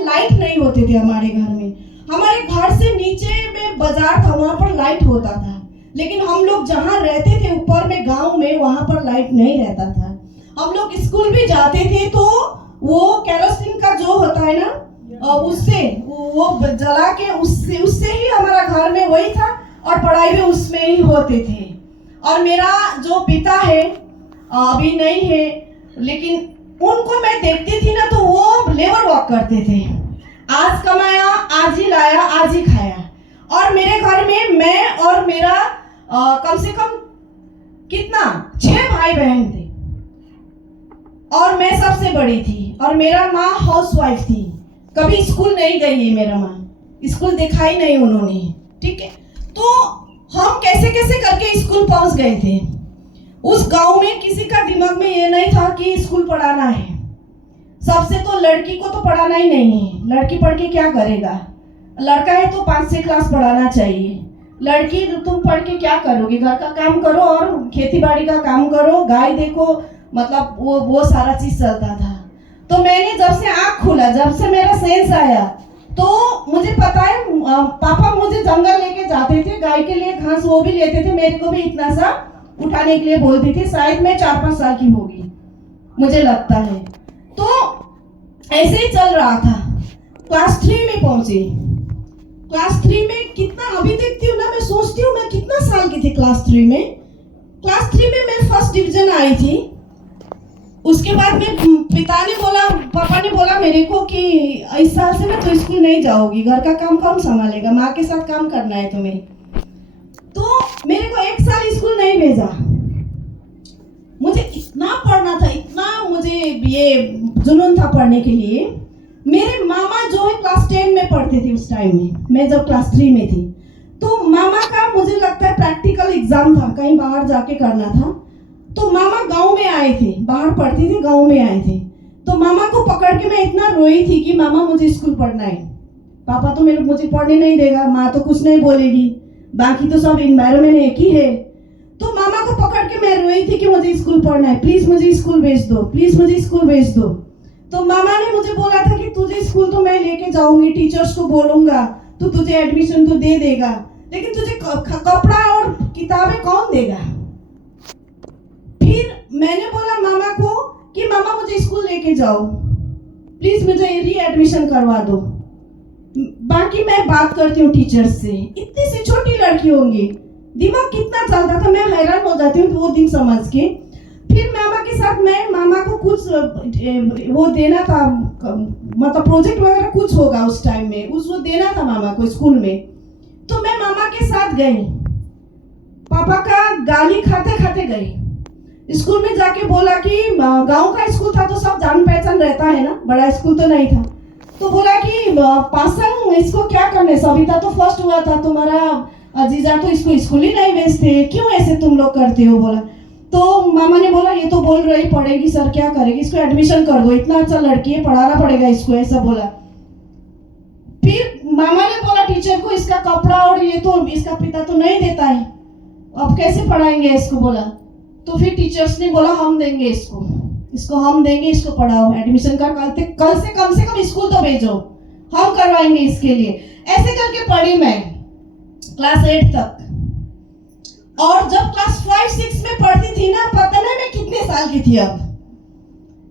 Light नहीं होते थे हमारे घर में। हमारे घर से नीचे में बाजार था, वहाँ पर लाइट होता था, लेकिन हम लोग जहाँ रहते थे ऊपर में गांव में, वहाँ पर लाइट नहीं रहता था। हम लोग स्कूल भी जाते थे तो वो केरोसिन का जो होता है ना, उससे वो जला के उससे ही हमारा घर में वही था, और पढ़ाई भी उसमें ही होते थे। और मेरा जो पिता है अभी नहीं है, लेकिन उनको मैं देखती थी ना तो वो लेबर वर्क करते थे। आज कमाया, आज ही लाया, आज ही खाया। और मेरे घर में मैं और मेरा कम से कम कितना 6 भाई बहन थे, और मैं सबसे बड़ी थी। और मेरा माँ हाउसवाइफ थी, कभी स्कूल नहीं गई है मेरा माँ, स्कूल देखा ही नहीं उन्होंने। ठीक है, तो हम कैसे कैसे करके स्कूल पहुंच गए थे। उस गांव में किसी का दिमाग में ये नहीं था कि स्कूल पढ़ाना है। सबसे तो लड़की को तो पढ़ाना ही नहीं है, लड़की पढ़ के क्या करेगा। लड़का है तो 5-6 क्लास पढ़ाना चाहिए। लड़की तुम पढ़ के क्या करोगे, घर का काम करो और खेती बाड़ी का काम करो, गाय देखो, मतलब वो सारा चीज चलता था। तो मैंने जब से आँख खुला, जब से मेरा सेंस आया, तो मुझे पता है पापा मुझे जंगल लेके जाते थे, गाय के लिए घास वो भी लेते थे, मेरे को भी इतना सा उठाने के लिए बोलती थी। शायद मैं 4-5 साल की होगी मुझे लगता है। तो ऐसे ही चल रहा था। क्लास 3 में पहुंची। क्लास 3 में कितना, अभी देखती हूँ ना, मैं सोचती हूँ मैं कितना साल की थी क्लास 3 में। क्लास 3 में मैं फर्स्ट डिवीजन आई थी। उसके बाद में पापा ने बोला मेरे को कि इस साल से ना तो स्कूल नहीं जाओगी, घर का काम कौन संभालेगा, माँ के साथ काम करना है तुम्हें। तो मेरे को 1 साल स्कूल नहीं भेजा। मुझे इतना पढ़ना था, इतना मुझे ये जुनून था पढ़ने के लिए। मेरे मामा जो है क्लास 10 में पढ़ते थे उस टाइम में, मैं जब क्लास 3 में थी। तो मामा का मुझे लगता है प्रैक्टिकल एग्जाम था, कहीं बाहर जाके करना था। तो मामा गांव में आए थे, बाहर पढ़ती थी, गांव में आए थे। तो मामा को पकड़ के मैं इतना रोई थी कि मामा मुझे स्कूल पढ़ना है, पापा तो मुझे पढ़ने नहीं देगा, माँ तो कुछ नहीं बोलेगी, बाकी तो सब एनवायरनमेंट एक ही है। तो मामा को पकड़ के मैं रोई थी कि मुझे स्कूल पढ़ना है, प्लीज मुझे स्कूल भेज दो, प्लीज मुझे स्कूल भेज दो। तो मामा ने मुझे बोला था कि तुझे स्कूल तो मैं लेके जाऊंगी, टीचर्स को बोलूंगा, तो तुझे एडमिशन तो दे देगा, लेकिन तुझे कपड़ा और किताबें कौन देगा। फिर मैंने बोला मामा को कि मामा मुझे स्कूल लेके जाओ, प्लीज मुझे री एडमिशन करवा दो, बाकी मैं बात करती हूँ टीचर्स से। इतनी सी छोटी लड़की होंगी, दिमाग कितना चलता था, मैं हैरान हो जाती हूँ वो दिन समझ के। फिर मामा के साथ मैं, मामा को कुछ वो देना था, मतलब प्रोजेक्ट वगैरह कुछ होगा उस टाइम में, उसको देना था मामा को स्कूल में। तो मैं मामा के साथ गई, पापा का गाली खाते खाते गई। स्कूल में जाके बोला कि गांव का स्कूल था तो सब जान पहचान रहता है ना, बड़ा स्कूल तो नहीं था। तो बोला कि पासंग इसको क्या करने, सविता तो फर्स्ट हुआ था, तुम्हारा जीजा तो इसको स्कूल ही नहीं भेजते, क्यों ऐसे तुम लोग करते हो, बोला। तो मामा ने बोला ये तो बोल रही पढ़ेगी सर, क्या करेगी, इसको एडमिशन कर दो, इतना अच्छा लड़की है, पढ़ाना पड़ेगा इसको, ऐसा बोला। फिर मामा ने बोला टीचर को इसका कपड़ा और ये तो इसका पिता तो नहीं देता है, अब कैसे पढ़ाएंगे इसको, बोला। तो फिर टीचर्स ने बोला हम देंगे इसको हम देंगे, इसको पढ़ाओ, एडमिशन का कल से कम स्कूल तो भेजो, हम करवाएंगे इसके लिए। ऐसे करके पढ़ी मैं क्लास 8 तक। और जब क्लास 5-6 में पढ़ती थी ना, पता नहीं मैं कितने साल की थी अब,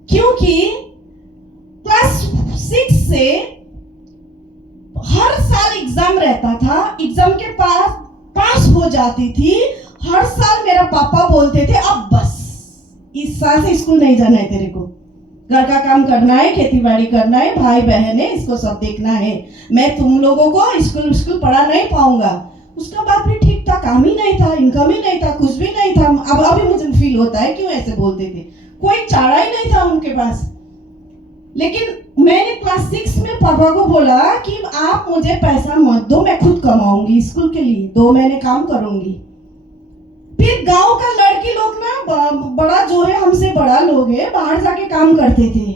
क्योंकि क्लास 6 से हर साल एग्जाम रहता था, एग्जाम के पास हो जाती थी। हर साल मेरा पापा बोलते थे अब बस, इस साल से स्कूल नहीं जाना है तेरे को, घर का काम करना है, खेती बाड़ी करना है, भाई बहन है, इसको सब देखना है, मैं तुम लोगों को स्कूल पढ़ा नहीं पाऊंगा। उसका बाद भी ठीक था, काम ही नहीं था, इनकम ही नहीं था, कुछ भी नहीं था। अब अभी मुझे फील होता है क्यों ऐसे बोलते थे, कोई चारा ही नहीं था उनके पास। लेकिन मैंने क्लास 6 में पापा को बोला कि आप मुझे पैसा मत दो, मैं खुद कमाऊंगी स्कूल के लिए, 2 महीने काम करूंगी। फिर गांव का लड़की लोग ना, बड़ा जो है हमसे बड़ा लोग है, बाहर जाके काम करते थे,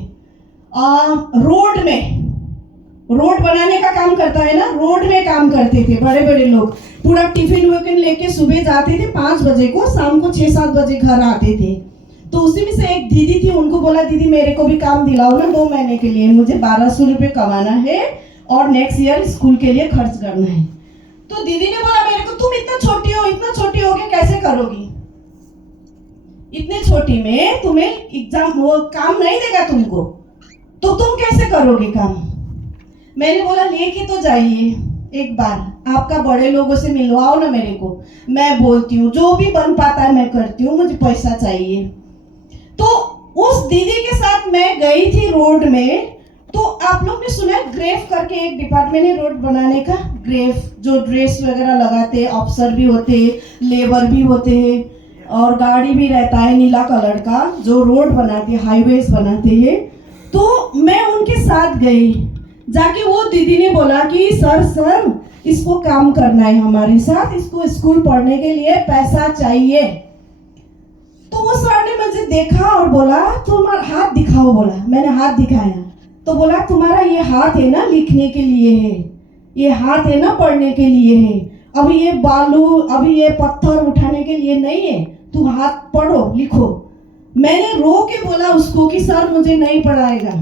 रोड बनाने का काम करता है ना, रोड में काम करते थे बड़े बड़े लोग। पूरा टिफिन विफिन लेके सुबह जाते थे 5 बजे को, शाम को 6-7 बजे घर आते थे। तो उसी में से एक दीदी थी, उनको बोला दीदी मेरे को भी काम दिलाओ ना 2 महीने के लिए, मुझे 1200 रुपये कमाना है और नेक्स्ट ईयर स्कूल के लिए खर्च करना है। तो दीदी ने बोला मेरे को तुम इतना छोटी हो के कैसे करोगी, इतनी छोटी में तुम्हें एग्जाम वो काम नहीं देगा तुमको, तो तुम कैसे करोगे काम। मैंने बोला लेके तो जाइए एक बार, आपका बड़े लोगों से मिलवाओ ना मेरे को, मैं बोलती हूँ जो भी बन पाता है मैं करती हूँ, मुझे पैसा चाहिए। तो उस दीदी के साथ मैं गई थी रोड में। तो आप लोग ने सुना है ग्रेफ करके एक डिपार्टमेंट है रोड बनाने का, ग्रेफ जो ड्रेस वगैरह लगाते, अफसर भी होते, लेबर भी होते हैं और गाड़ी भी रहता है नीला कलर का जो रोड बनाते, हाईवेज बनाते हैं। तो मैं उनके साथ गई, जाके वो दीदी ने बोला कि सर इसको काम करना है हमारे साथ, इसको स्कूल पढ़ने के लिए पैसा चाहिए। तो वो सर ने मुझे देखा और बोला तुम्हारा हाथ दिखाओ, बोला। मैंने हाथ दिखाया तो बोला तुम्हारा ये हाथ है ना लिखने के लिए है, ये हाथ है ना पढ़ने के लिए है, अभी ये बालू अभी ये पत्थर उठाने के लिए नहीं है, तू हाथ पढ़ो लिखो। मैंने रो के बोला उसको कि सर मुझे नहीं पढ़ाएगा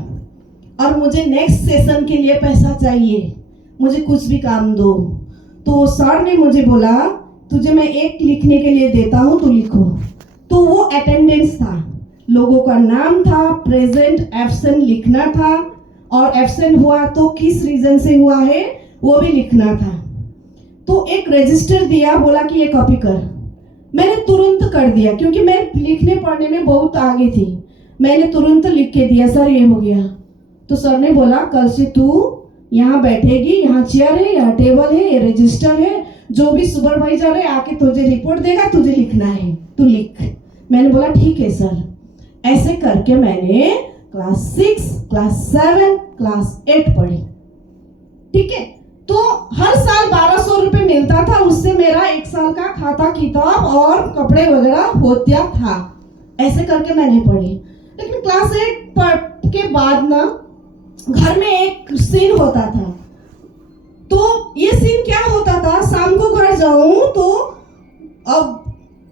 और मुझे नेक्स्ट सेशन के लिए पैसा चाहिए, मुझे कुछ भी काम दो। तो सर ने मुझे बोला तुझे मैं एक लिखने के लिए देता हूँ, तू लिखो। तो वो अटेंडेंस था, लोगों का नाम था, प्रेजेंट एब्सेंट लिखना था और एब्सेंट हुआ तो किस रीजन से हुआ है वो भी लिखना था। तो एक रजिस्टर दिया, बोला कि ये कॉपी कर। मैंने तुरंत कर दिया क्योंकि मैं लिखने पढ़ने में बहुत आगे थी। मैंने तुरंत लिख के दिया, सर ये हो गया। तो सर ने बोला कल से तू यहाँ बैठेगी, यहाँ चेयर है, यहाँ टेबल है, ये रजिस्टर है, जो भी सुपरवाइजर है आके तुझे रिपोर्ट देगा, तुझे लिखना है, तू लिख। मैंने बोला ठीक है सर। ऐसे करके मैंने क्लास 6, क्लास 7, क्लास 8 पढ़ी। ठीक है, तो हर साल 1200 रुपये मिलता था, उससे मेरा 1 साल का खाता किताब और कपड़े वगैरह होता था। ऐसे करके मैंने पढ़ी। लेकिन क्लास 8 के बाद ना घर में एक सीन होता था। तो ये सीन क्या होता था, शाम को घर जाऊं तो अब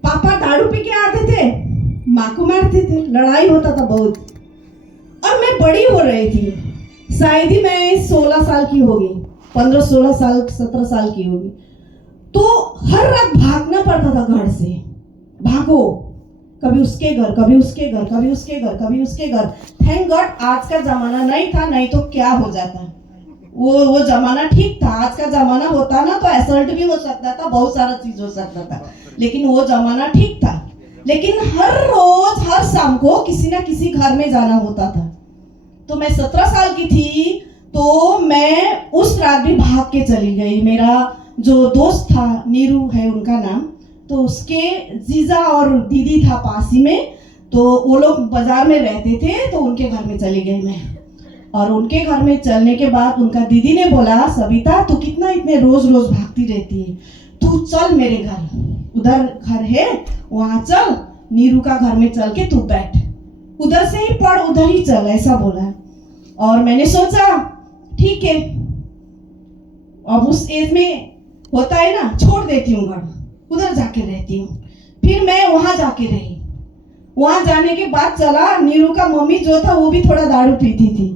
पापा दारू पी के आते थे, माँ को मारते थे, लड़ाई होता था बहुत। और मैं बड़ी हो रही थी, शायद ही मैं 16 साल की होगी, 15-16 साल 17 साल की होगी। तो हर रात भागना पड़ता था घर से, भागो, कभी उसके घर, कभी उसके घर, कभी उसके घर, कभी उसके घर। थैंक गॉड आज का जमाना नहीं था, नहीं तो क्या हो जाता। वो जमाना ठीक था। आज का जमाना होता ना तो असल्ट भी हो सकता था, बहुत सारा चीज हो सकता था, लेकिन वो जमाना ठीक था। लेकिन हर रोज हर शाम को किसी ना किसी घर में जाना होता था। तो मैं 17 साल की थी, तो मैं उस रात भी भाग के चली गई। मेरा जो दोस्त था, नीरू है उनका नाम, तो उसके जीजा और दीदी था पास ही में, तो वो लोग बाजार में रहते थे, तो उनके घर में चली गई मैं। और उनके घर में चलने के बाद उनका दीदी ने बोला सविता तू कितना इतने रोज रोज भागती रहती है, तू चल मेरे घर, उधर घर है वहां चल, नीरू का घर में चल के तू बैठ, उधर से ही पढ़, उधर ही चल, ऐसा बोला। और मैंने सोचा ठीक है, अब उस एज में होता है ना, छोड़ देती हूँ घर, उधर जाके रहती हूँ। फिर मैं वहां जाके रही। वहां जाने के बाद चला, नीरू का मम्मी जो था वो भी थोड़ा दारू पीती थी।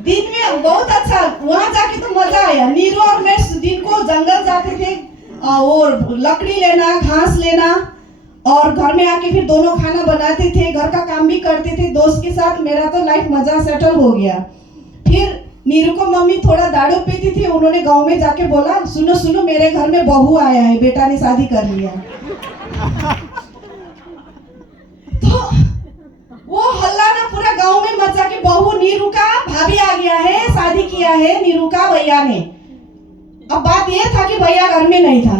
दिन में बहुत अच्छा, वहां जाके तो मजा आया। नीरू और मैं दिन को जंगल जाते थे और लकड़ी लेना, घास लेना, और घर में आके फिर दोनों खाना बनाते थे, घर का काम भी करते थे दोस्त के साथ। मेरा तो लाइफ मजा सेटल हो गया। फिर नीरू को मम्मी थोड़ा दारू पीती थी, उन्होंने गांव में जाके बोला सुनो सुनो मेरे घर में बहू आया है, बेटा ने शादी कर लिया। तो वो हल्ला ना पूरा गांव में मचा के बहू नीरू का भाभी आ गया है, शादी किया है नीरू का भैया ने। अब बात ये था कि भैया घर में नहीं था,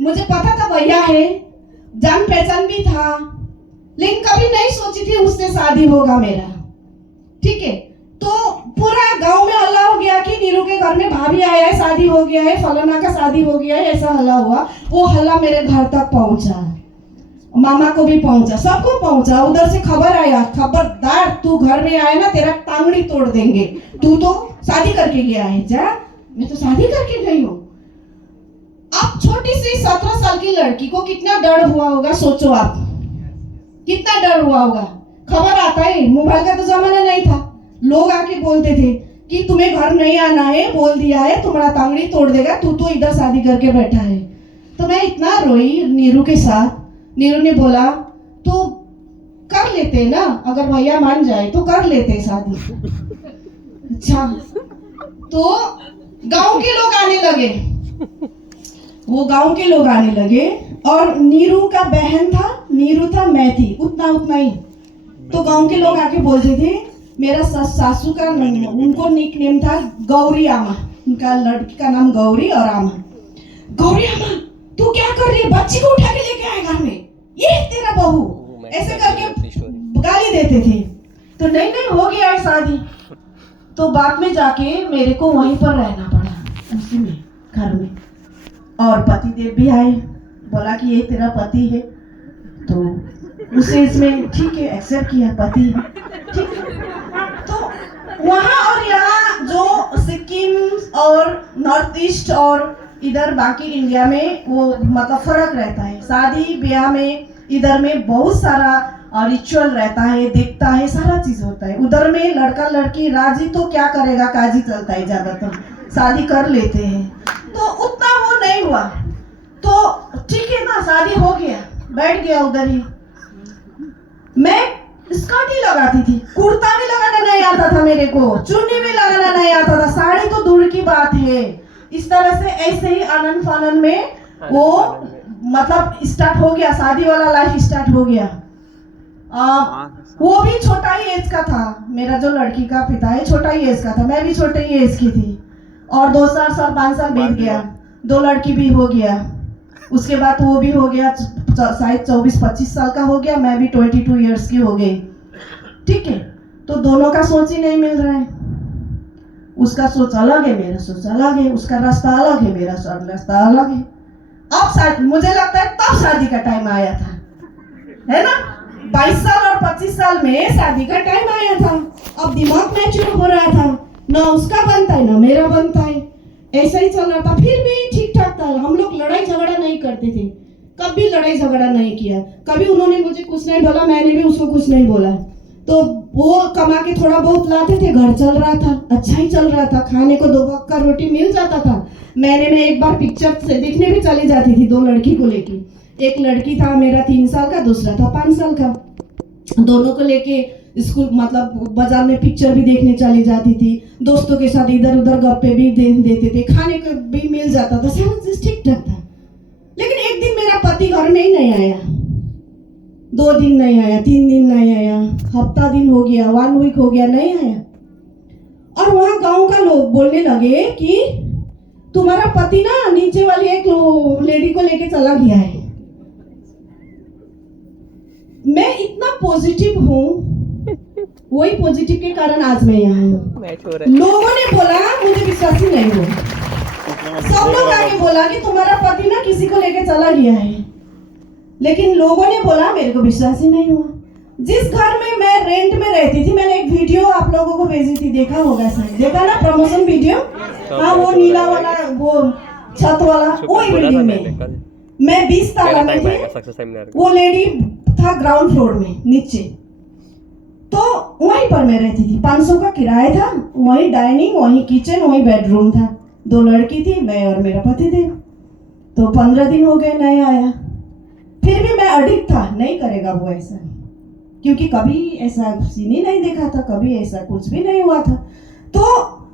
मुझे पता था भैया है, जान पहचान भी था, लेकिन कभी नहीं सोची थी उससे शादी होगा मेरा। ठीक है, तो पूरा गांव में हल्ला हो गया कि नीरू के घर में भाभी आया है, शादी हो गया है, फलाना का शादी हो गया है, ऐसा हल्ला हुआ। वो हल्ला मेरे घर तक पहुंचा, मामा को भी पहुंचा, सबको पहुंचा। उधर से खबर आया, खबरदार तू घर में आए ना तेरा टांगड़ी तोड़ देंगे, तू तो शादी करके गया है। जा, मैं तो शादी करके गई हूँ। आप छोटी सी 17 साल की लड़की को कितना डर हुआ होगा, सोचो आप कितना डर हुआ होगा। खबर आता है, मोबाइल का तो जमाना नहीं था, लोग आके बोलते थे कि तुम्हें घर नहीं आना है, बोल दिया है, तुम्हारा टांगड़ी तोड़ देगा, तू तो इधर शादी करके बैठा है। तो मैं इतना रोई नीरू के साथ। नीरू ने बोला तो कर लेते ना, अगर भैया मान जाए तो कर लेते शादी। अच्छा, तो गांव के लोग आने लगे, वो गांव के लोग आने लगे, और नीरू का बहन था, नीरू था, मैं थी, उतना उतना ही। तो गांव के लोग आके बोलते थे, मेरा सासू का उनको निक नेम था गौरी आमा, उनका लड़की का नाम गौरी और आमा। गौरी आमा तू क्या कर रही है, बच्ची को उठा के लेके आए घर में, ये तेरा बहू, ऐसे करके गाली देते थे। तो नहीं नहीं हो गया है शादी। तो बाद में जाके मेरे को वहीं पर रहना पड़ा, उसी में घर में। और पति देव भी आए, बोला कि ये तेरा पति है, तो उसे इसमें ठीक है एक्सेप्ट किया, पति है ठीक है। तो वहाँ और यहाँ जो सिक्किम और नॉर्थ ईस्ट और इधर बाकी इंडिया में वो मतलब फर्क रहता है। शादी ब्याह में इधर में बहुत सारा रिचुअल रहता है, देखता है, सारा चीज होता है। उधर में लड़का लड़की राजी तो क्या करेगा, काजी चलता है, ज्यादातर शादी कर लेते हैं। तो उतना वो नहीं हुआ, तो ठीक है ना, शादी हो गया, बैठ गया उधर ही। मैं स्कर्ट ही लगाती थी, कुर्ता भी लगाना नहीं आता था मेरे को, चुन्नी भी लगाना नहीं आता था, साड़ी तो दूर की बात है। इस तरह से ऐसे ही आनंद फानंद में वो मतलब स्टार्ट हो गया, शादी वाला लाइफ स्टार्ट हो गया। वो भी छोटा ही एज का था, मेरा जो लड़की का पिता है छोटा ही एज का था, मैं भी छोटे ही एज की थी। और 2 साल 5 साल बीत गया, 2 लड़की भी हो गया। उसके बाद वो भी हो गया, शायद 24-25 साल का हो गया, मैं भी 22 इयर्स की हो गई। ठीक है, तो दोनों का सोच ही नहीं मिल रहा है। उसका सोच अलग है, मेरा सोच अलग है, उसका रास्ता अलग है, मेरा रास्ता अलग है। अब शादी, मुझे लगता है तब शादी का टाइम आया था, है ना। 22 साल और 25 साल में शादी का टाइम आया था। अब दिमाग मैच्योर हो रहा था, ना उसका बनता है ना मेरा बनता है, ऐसा ही चल रहा था। फिर भी ठीक ठाक था, हम लोग लड़ाई झगड़ा नहीं करते थे, कभी लड़ाई झगड़ा नहीं किया, कभी उन्होंने मुझे कुछ नहीं बोला, मैंने भी उसको कुछ नहीं बोला। तो वो कमा के थोड़ा बहुत लाते थे, घर चल रहा था, अच्छा ही चल रहा था, खाने को 2 वक्त का रोटी मिल जाता था। महीने में एक बार पिक्चर से देखने भी चली जाती थी, 2 लड़की को लेके। एक लड़की था मेरा 3 साल का, दूसरा था 5 साल का, दोनों को लेके स्कूल मतलब बाजार में पिक्चर भी देखने चली जाती थी, दोस्तों के साथ इधर उधर गप्पे भी देते थे, खाने को भी मिल जाता था, सारा चीज ठीक ठाक था। लेकिन एक दिन मेरा पति घर में ही नहीं आया, 2 दिन नहीं आया, 3 दिन नहीं आया, हफ्ता दिन हो गया, 1 वीक हो गया, नहीं आया। और वहाँ गांव का लोग बोलने लगे कि तुम्हारा पति ना नीचे वाली एक लेडी को लेके चला गया है। मैं इतना पॉजिटिव हूँ, वही पॉजिटिव के कारण आज मैं यहाँ हूँ। लोगों ने बोला, मुझे विश्वास ही नहीं हुआ, सब लोग आके बोला कि तुम्हारा पति ना किसी को लेके चला गया है, लेकिन लोगों ने बोला, मेरे को विश्वास ही नहीं हुआ। जिस घर में मैं रेंट में रहती थी, मैंने एक वीडियो आप लोगों को भेजी थी, देखा होगा शायद, देखा ना प्रमोशन वीडियो, हाँ वो नीला वाला, वो छत वाला, वो बिल्डिंग में मैं 20 ताला में थी, वो लेडी था ग्राउंड फ्लोर में नीचे। तो वहीं पर मैं रहती थी, 500 का किराया था, वहीं डाइनिंग, वहीं किचन, वहीं बेडरूम था। 2 लड़की थी, मैं और मेरा पति थे। तो 15 दिन हो गए नहीं आया। फिर भी मैं अडिग था, नहीं करेगा वो ऐसा, क्योंकि कभी ऐसा सीन ही नहीं देखा था, कभी ऐसा कुछ भी नहीं हुआ था। तो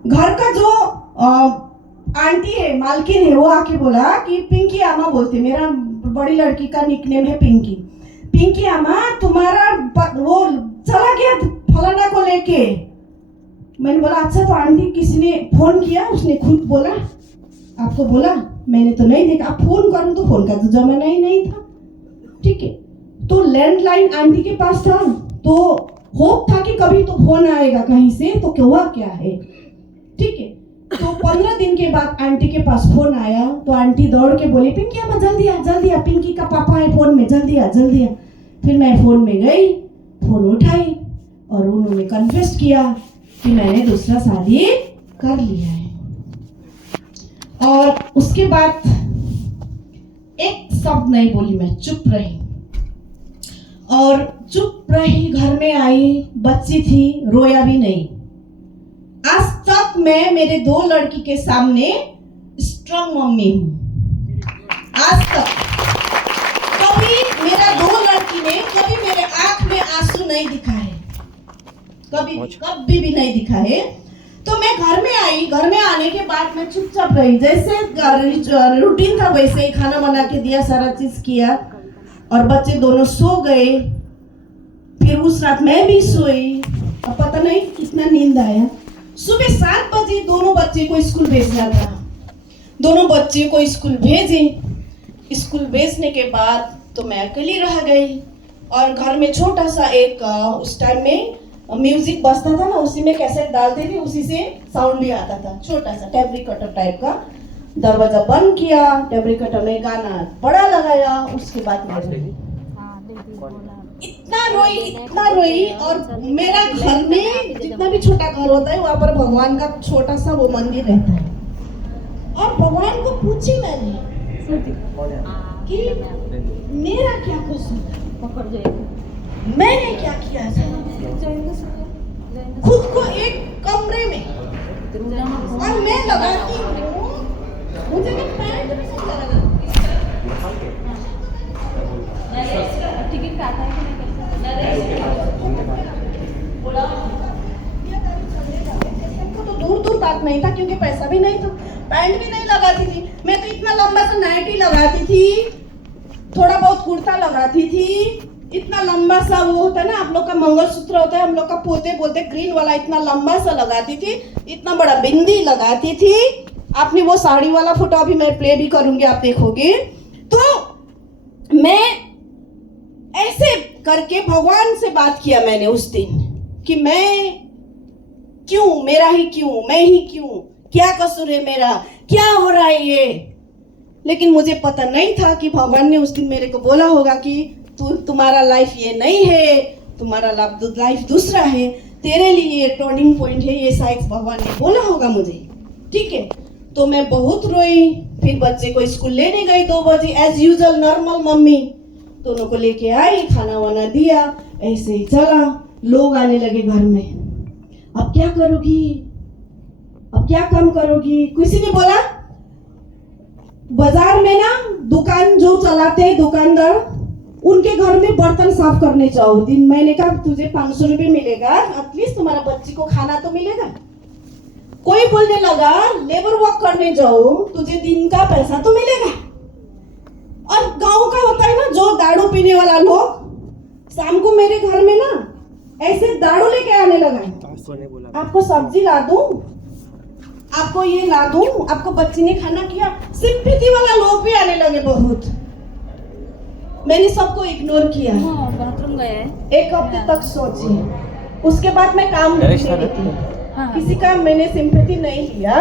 घर का जो आंटी है, मालकिन है, वो आके बोला कि पिंकी आमा बोलते, मेरा बड़ी लड़की का निकनेम है पिंकी। पिंकी आमा तुम्हारा वो चला गया फलाना को लेके। मैंने बोला अच्छा, तो आंटी किसी ने फोन किया, उसने खुद बोला, आपको बोला? मैंने तो नहीं देखा, अब फोन करूं तो फोन का तो जमाना ही नहीं था। ठीक है, तो लैंडलाइन आंटी के पास था, तो होप था कि कभी तो फोन आएगा कहीं से, तो हुआ क्या है। ठीक है, तो 15 दिन के बाद आंटी के पास फोन आया, तो आंटी दौड़ के बोली, पिंकी अम्मा जल्दी आ, पिंकी का पापा है फोन में, जल्दी आ। फिर मैं फोन में गई, फोन उठाई और उन्होंने कन्फेस किया कि मैंने दूसरा शादी कर लिया है। और उसके बाद एक शब्द नहीं बोली, मैं चुप रही। और चुप रही, घर में आई, बच्ची थी, रोया भी नहीं। आज तक मैं मेरे 2 लड़की के सामने स्ट्रांग मम्मी हूँ। आज तक कभी मेरा 2 लड़की ने कभी मेरे आंख में आंसू नहीं दिखाए, कभी भी नहीं दिखाए। तो मैं घर में आई, घर में आने के बाद मैं चुपचाप रही, जैसे रूटीन था वैसे ही खाना बना के दिया, सारा चीज किया और बच्चे दोनों सो गए। फिर उस रात मैं भी सोई, अब पता नहीं कितना नींद आया। सुबह 7 बजे दोनों बच्चे को स्कूल भेजना था, दोनों बच्चे को स्कूल भेजे। स्कूल भेजने के बाद तो मैं अकेली रह गई और घर में छोटा सा एक उस टाइम में म्यूजिक बजता था ना, उसी में कैसेट डालते थे, उसी से साउंड भी आता था, छोटा सा टेप रिकॉर्डर टाइप का। दरवाजा बंद किया, टेप रिकॉर्डर में गाना बड़ा लगाया। उसके बाद इतना रोई और मेरा घर में जितना भी छोटा घर होता है वहाँ पर भगवान का छोटा सा वो मंदिर रहता है। और भगवान को पूछी मैंने कि मेरा क्या कसूर, मैंने क्या किया था। खुद को एक कमरे में और मैं लगाती हूँ, मुझे ना पैंट में से लगा टिकट काटा है तो दूर बात नहीं था क्योंकि पैसा भी नहीं था, पैंट भी नहीं लगाती थी मैं, तो इतना लंबा सा नाइटी लगाती थी, थोड़ा बहुत कुर्ता लगाती थी, इतना लंबा सा वो होता है ना आप लोग का मंगलसूत्र होता है, हम लोग का पोते बोलते ग्रीन वाला, इतना लंबा सा लगाती थी, इतना बड़ा बिंदी लगाती थी। आपने वो साड़ी वाला फोटो अभी मैं प्ले भी करूंगी, आप देखोगे। तो मैं ऐसे करके भगवान से बात किया मैंने उस दिन कि मैं क्यों, मेरा ही क्यों, मैं ही क्यों, क्या कसूर है मेरा, क्या हो रहा है ये। लेकिन मुझे पता नहीं था कि भगवान ने उस दिन मेरे को बोला होगा कि तुम्हारा लाइफ ये नहीं है, तुम्हारा लाइफ दूसरा है, तेरे लिए ये टर्निंग पॉइंट है, ये शायद भगवान ने बोला होगा मुझे। ठीक है, तो मैं बहुत रोई। फिर बच्चे को स्कूल लेने गई 2 बजे, एज यूजुअल नॉर्मल मम्मी दोनों को लेके आई, खाना वाना दिया, ऐसे ही चला। लोग आने लगे घर में, अब क्या करोगी, अब क्या काम करोगी। किसी ने बोला बाजार में ना दुकान जो चलाते हैं दुकानदार, उनके घर में बर्तन साफ करने जाओ दिन। मैंने कहा तुझे 500 रुपये मिलेगा, एटलीस्ट तुम्हारा बच्ची को खाना तो मिलेगा। कोई बोलने लगा लेबर वर्क करने जाओ, तुझे दिन का पैसा तो मिलेगा। और गांव का होता है ना जो दारू पीने वाला लोग, शाम को मेरे घर में ना ऐसे दारू लेके आने लगा, आपको सब्जी ला दूं, आपको ये ला दूं, आपको बच्ची ने खाना किया। सिंपैथी वाला लोग भी आने लगे बहुत। मैंने सबको इग्नोर किया, बाथरूम गए 1 हफ्ते तक सोची। उसके बाद मैं काम नहीं थी, किसी का मैंने सिंपैथी नहीं लिया।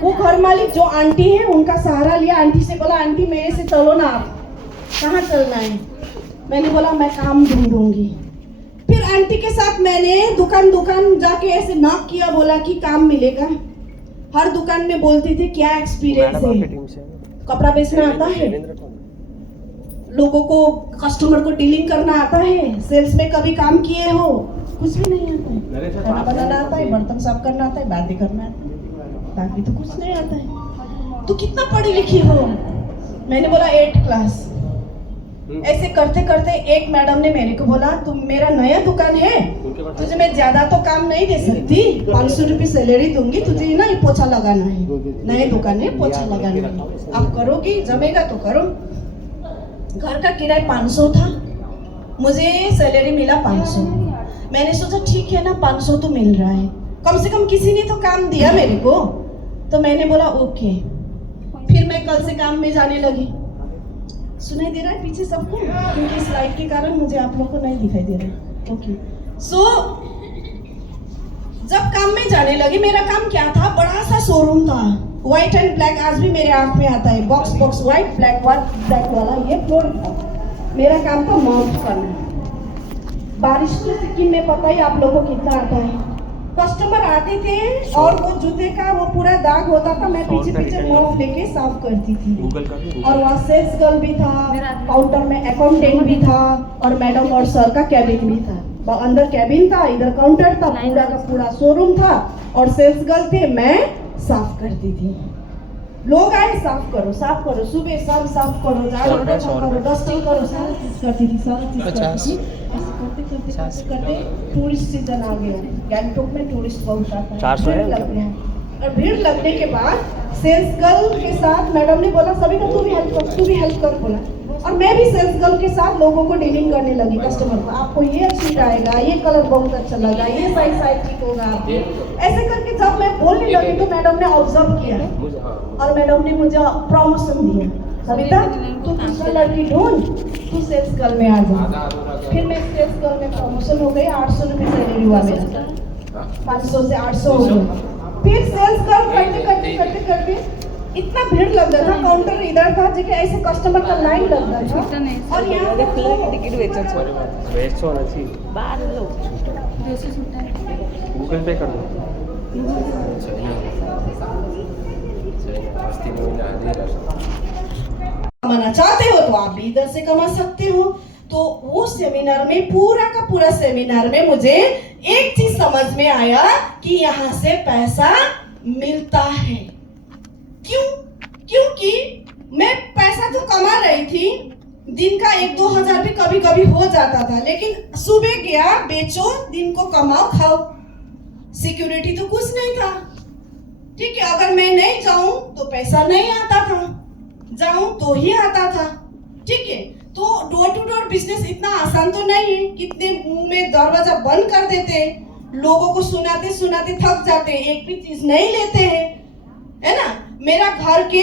वो घर मालिक जो आंटी है उनका सहारा लिया। आंटी से बोला आंटी मेरे से चलो ना, आप कहाँ चलना है। मैंने बोला मैं काम ढूंढूंगी। फिर आंटी के साथ मैंने दुकान जाके ऐसे नॉक किया, बोला कि काम मिलेगा। हर दुकान में बोलती थी क्या एक्सपीरियंस है, कपड़ा बेचना आता है, लोगों को कस्टमर को डीलिंग करना आता है, सेल्स में कभी काम किए हो, कुछ भी नहीं आता है। खाना बनाना आता है, बर्तन साफ करना आता है, बातें करना आता है, बाकी तो कुछ नहीं आता है। तो कितना पढ़ी लिखी हो। मैंने बोला 8th क्लास। ऐसे करते करते एक मैडम ने मेरे को बोला तुम मेरा नया दुकान है, तुझे मैं ज्यादा तो काम नहीं दे सकती, 500 रुपये सैलरी दूंगी, तुझे ना ये पोछा लगाना है, नए दुकान है पोछा लगाना है, आप करोगी, जमेगा तो करो। घर का किराया 500 था, मुझे सैलरी मिला 500। मैंने सोचा ठीक है ना, 500 तो मिल रहा है, कम से कम किसी ने तो काम दिया मेरे को। तो मैंने बोला ओके। फिर मैं कल से काम में जाने लगी। सुनाई दे रहा है पीछे सबको, क्योंकि इस लाइट के कारण मुझे आप लोगों को नहीं दिखाई दे रहा। ओके, सो जब काम में जाने लगी, मेरा काम क्या था, बड़ा सा शोरूम था, व्हाइट एंड ब्लैक, आज भी मेरे आंख में आता है, बॉक्स व्हाइट ब्लैक वाला ये फ्लोर था। मेरा काम था माउंट करना। बारिश तो सिक्किम में पता ही आप लोगों को कितना आता है, कस्टमर आते थे और वो जूते का वो पूरा दाग होता था, मैं पीछे पीछे मॉप लेके साफ करती थी। और वहाँ सेल्स गर्ल भी था, काउंटर में अकाउंटेंट भी था और मैडम और सर का कैबिन भी था। अंदर कैबिन था, इधर काउंटर था, पूरा का पूरा शोरूम था और सेल्स गर्ल थे, मैं साफ करती थी। लोग आए साफ करो, सुबह शाम साफ करो, झाड़ू पोछा करो, डस्टिंग करो, सारा चीज करती थी, सारा चीज करती थी। ऐसे करते टूरिस्ट सीजन आ गया, गैंगटॉक में टूरिस्ट बहुत आता है, भीड़ लग गया। और भीड़ लगने के बाद सेल्स गर्ल के साथ मैडम ने बोला सभी को तू भी हेल्प कर बोला, और मैं भी सेल्स गर्ल के साथ लोगों को डीलिंग करने लगी। कस्टमर को आपको ये अच्छी आएगा, ये कलर बहुत अच्छा लगा, ये साइज ठीक होगा आपको, ऐसे करके जब मैं बोलने लगी तो मैडम ने ऑब्जर्व किया और मैडम ने मुझे प्रमोशन दिया, सविता तू दूसरा लड़की ढूंढ, तू सेल्स गर्ल में आ जा। फिर मैं सेल्स गर्ल में प्रमोशन हो गई, 800 रुपये सैलरी हुआ मेरा, 500 से 800 हो गया। फिर सेल्स गर्ल करते इतना भीड़ लग गया था, काउंटर इधर था जगह ऐसे कस्टमर का लाइन लग गया था और यहाँ गूगल पे कर दो। कमाना चाहते हो तो आप भी इधर से कमा सकते हो। तो वो सेमिनार में पूरा का पूरा सेमिनार में मुझे एक चीज समझ में आया कि यहाँ से पैसा मिलता है। क्यों? क्योंकि मैं पैसा तो कमा रही थी, दिन का 1-2 हजार भी कभी कभी हो जाता था, लेकिन सुबह गया बेचो, दिन को कमाओ खाओ, सिक्योरिटी तो कुछ नहीं था। ठीक है, अगर मैं नहीं जाऊं तो पैसा नहीं आता था, जाऊं तो ही आता था। ठीक है, तो डोर टू डोर बिजनेस इतना आसान तो नहीं है, कितने मुंह में दरवाजा बंद कर देते, लोगों को सुनाते सुनाते थक जाते, एक भी चीज नहीं लेते हैं, है ना। मेरा घर के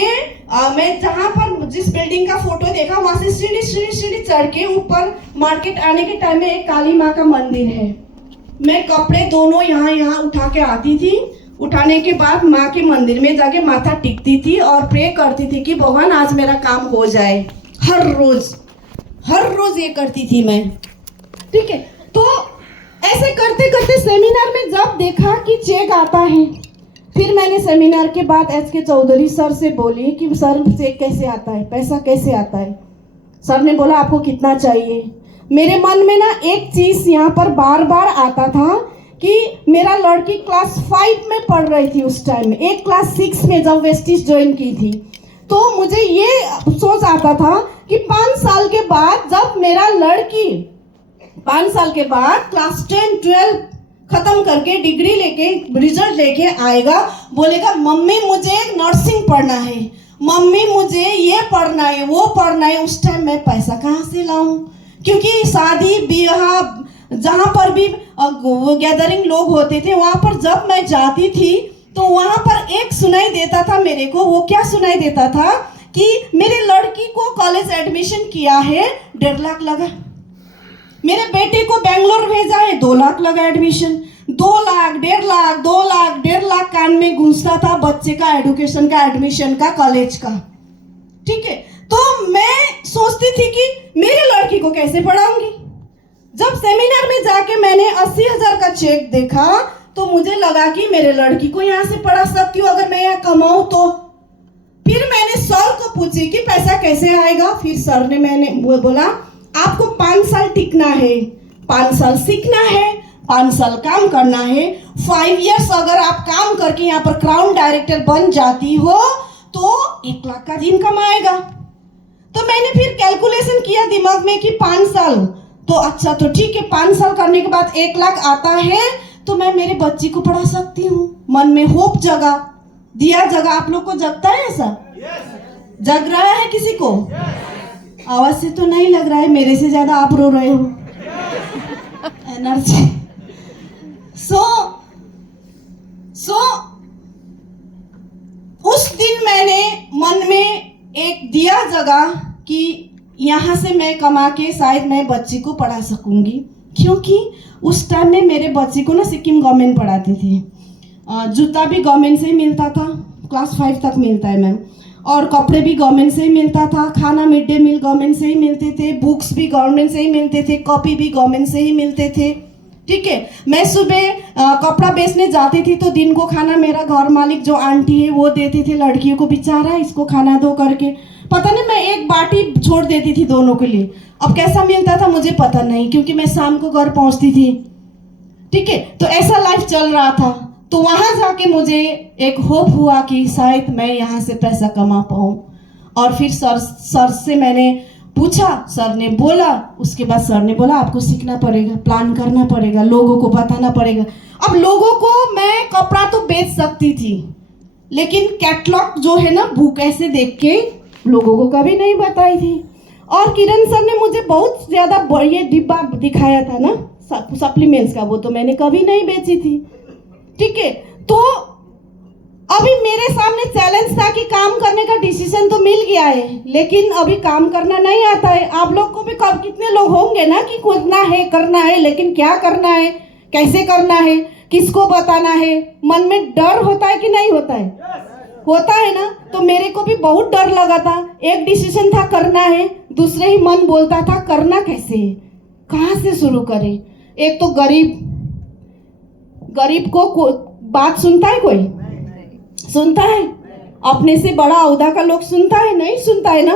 मैं जहाँ पर जिस बिल्डिंग का फोटो देखा वहां से सीढ़ी चढ़ के ऊपर मार्केट आने के टाइम में एक काली माँ का मंदिर है। मैं कपड़े दोनों यहाँ उठा के आती थी, उठाने के बाद माँ के मंदिर में जाके माथा टेकती थी और प्रे करती थी कि भगवान आज मेरा काम हो जाए। हर रोज ये करती थी मैं। ठीक है, तो ऐसे करते करते सेमिनार में जब देखा कि चेक आता है, फिर मैंने सेमिनार के बाद SK चौधरी सर से बोली कि सर चेक कैसे आता है, पैसा कैसे आता है। सर ने बोला आपको कितना चाहिए। मेरे मन में ना एक चीज यहाँ पर बार बार आता था कि मेरा लड़की क्लास 5 में पढ़ रही थी उस टाइम में, एक क्लास 6 में जब वेस्टिज ज्वाइन की थी, तो मुझे ये सोच आता था कि 5 साल के बाद जब मेरा लड़की 5 साल के बाद क्लास 10-12 खत्म करके डिग्री लेके रिजल्ट लेके आएगा, बोलेगा मम्मी मुझे नर्सिंग पढ़ना है, मम्मी मुझे ये पढ़ना है, वो पढ़ना है, उस टाइम मैं पैसा कहाँ से लाऊं? क्योंकि शादी ब्याह जहाँ पर भी गैदरिंग लोग होते थे, वहाँ पर जब मैं जाती थी तो वहाँ पर एक सुनाई देता था मेरे को। वो क्या सुनाई देता था कि मेरे लड़की को कॉलेज एडमिशन किया है, 1.5 लाख लगा, मेरे बेटे को बेंगलोर भेजा है, 2 लाख लगा एडमिशन, 2 लाख 1.5 लाख 2 लाख 1.5 लाख कान में गूंजता था बच्चे का एडुकेशन का, एडमिशन का, कॉलेज का। ठीक है, तो मैं सोचती थी कि मेरी लड़की को कैसे पढ़ाऊंगी। जब सेमिनार में जाके मैंने 80,000 का चेक देखा तो मुझे लगा कि मेरे लड़की को यहाँ से पढ़ा सकती हूँ अगर मैं यहाँ कमाऊं तो। फिर मैंने सर को पूछी कि पैसा कैसे आएगा। फिर सर ने मैंने बोला आपको 5 साल टिकना है, 5 साल सीखना है, 5 साल काम करना है, 5 इयर्स अगर आप काम करके यहाँ पर क्राउन डायरेक्टर बन जाती हो तो 1 लाख का दिन कमाएगा। तो मैंने फिर कैलकुलेशन किया दिमाग में कि 5 साल तो अच्छा, तो ठीक है, 5 साल करने के बाद 1 लाख आता है तो मैं मेरे बच्ची को पढ़ा सकती हूँ। मन में होप जगा, दिया जगा। आप लोग को जगता है ऐसा? जग रहा है किसी को? आवाज से तो नहीं लग रहा है, मेरे से ज्यादा आप रो रहे हो। एनर्जी। सो उस दिन मैंने मन में एक दिया जगा कि यहाँ से मैं कमा के शायद मैं बच्ची को पढ़ा सकूंगी। क्योंकि उस टाइम में मेरे बच्चे को ना सिक्किम गवर्नमेंट पढ़ाती थी, जूता भी गवर्नमेंट से ही मिलता था, क्लास 5 तक मिलता है मैम, और कपड़े भी गवर्नमेंट से ही मिलता था, खाना मिड डे मील गवर्नमेंट से ही मिलते थे, बुक्स भी गवर्नमेंट से ही मिलते थे, कॉपी भी गवर्नमेंट से ही मिलते थे। ठीक है। मैं सुबह कपड़ा बेचने जाती थी तो दिन को खाना मेरा घर मालिक जो आंटी है वो देते थे लड़कियों को, बेचारा इसको खाना दो करके। पता नहीं मैं एक बाटी छोड़ देती थी दोनों के लिए। अब कैसा मिलता था मुझे पता नहीं, क्योंकि मैं शाम को घर पहुंचती थी, ठीक है। तो ऐसा लाइफ चल रहा था। तो वहां जाके मुझे एक होप हुआ कि शायद मैं यहाँ से पैसा कमा पाऊँ। और फिर सर से मैंने पूछा, सर ने बोला, उसके बाद सर ने बोला आपको सीखना पड़ेगा, प्लान करना पड़ेगा, लोगों को बताना पड़ेगा। अब लोगों को मैं कपड़ा तो बेच सकती थी, लेकिन कैटलॉग जो है ना बुक ऐसे देख के लोगों को कभी नहीं बताई थी। और किरण सर ने मुझे बहुत ज़्यादा ये डिब्बा दिखाया था ना सप्लीमेंट्स का, वो तो मैंने कभी नहीं बेची थी, ठीक है। तो अभी मेरे सामने चैलेंज था कि काम करने का डिसीजन तो मिल गया है, लेकिन अभी काम करना नहीं आता है। आप लोग को भी कब कितने लोग होंगे ना कि खोजना है, करना है, लेकिन क्या करना है, कैसे करना है, किसको बताना है, मन में डर होता है कि नहीं होता है? होता है ना। तो मेरे को भी बहुत डर लगा था। एक डिसीजन था करना है, दूसरे ही मन बोलता था करना कैसे है, कहाँ से शुरू करें। एक तो गरीब को बात सुनता है कोई? सुनता है? अपने से बड़ा औहदा का लोग सुनता है? नहीं सुनता है ना।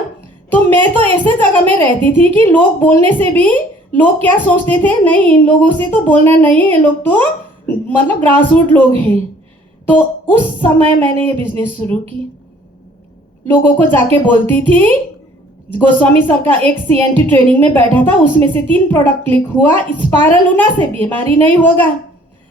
तो मैं तो ऐसे जगह में रहती थी कि लोग बोलने से भी लोग क्या सोचते थे, नहीं इन लोगों से तो बोलना नहीं, ये लोग तो मतलब ग्रासरूट लोग हैं। तो उस समय मैंने ये बिजनेस शुरू की। लोगों को जाके बोलती थी। गोस्वामी सर का एक CNT ट्रेनिंग में बैठा था, उसमें से 3 प्रोडक्ट क्लिक हुआ। स्पाइरुलिना से बीमारी नहीं होगा,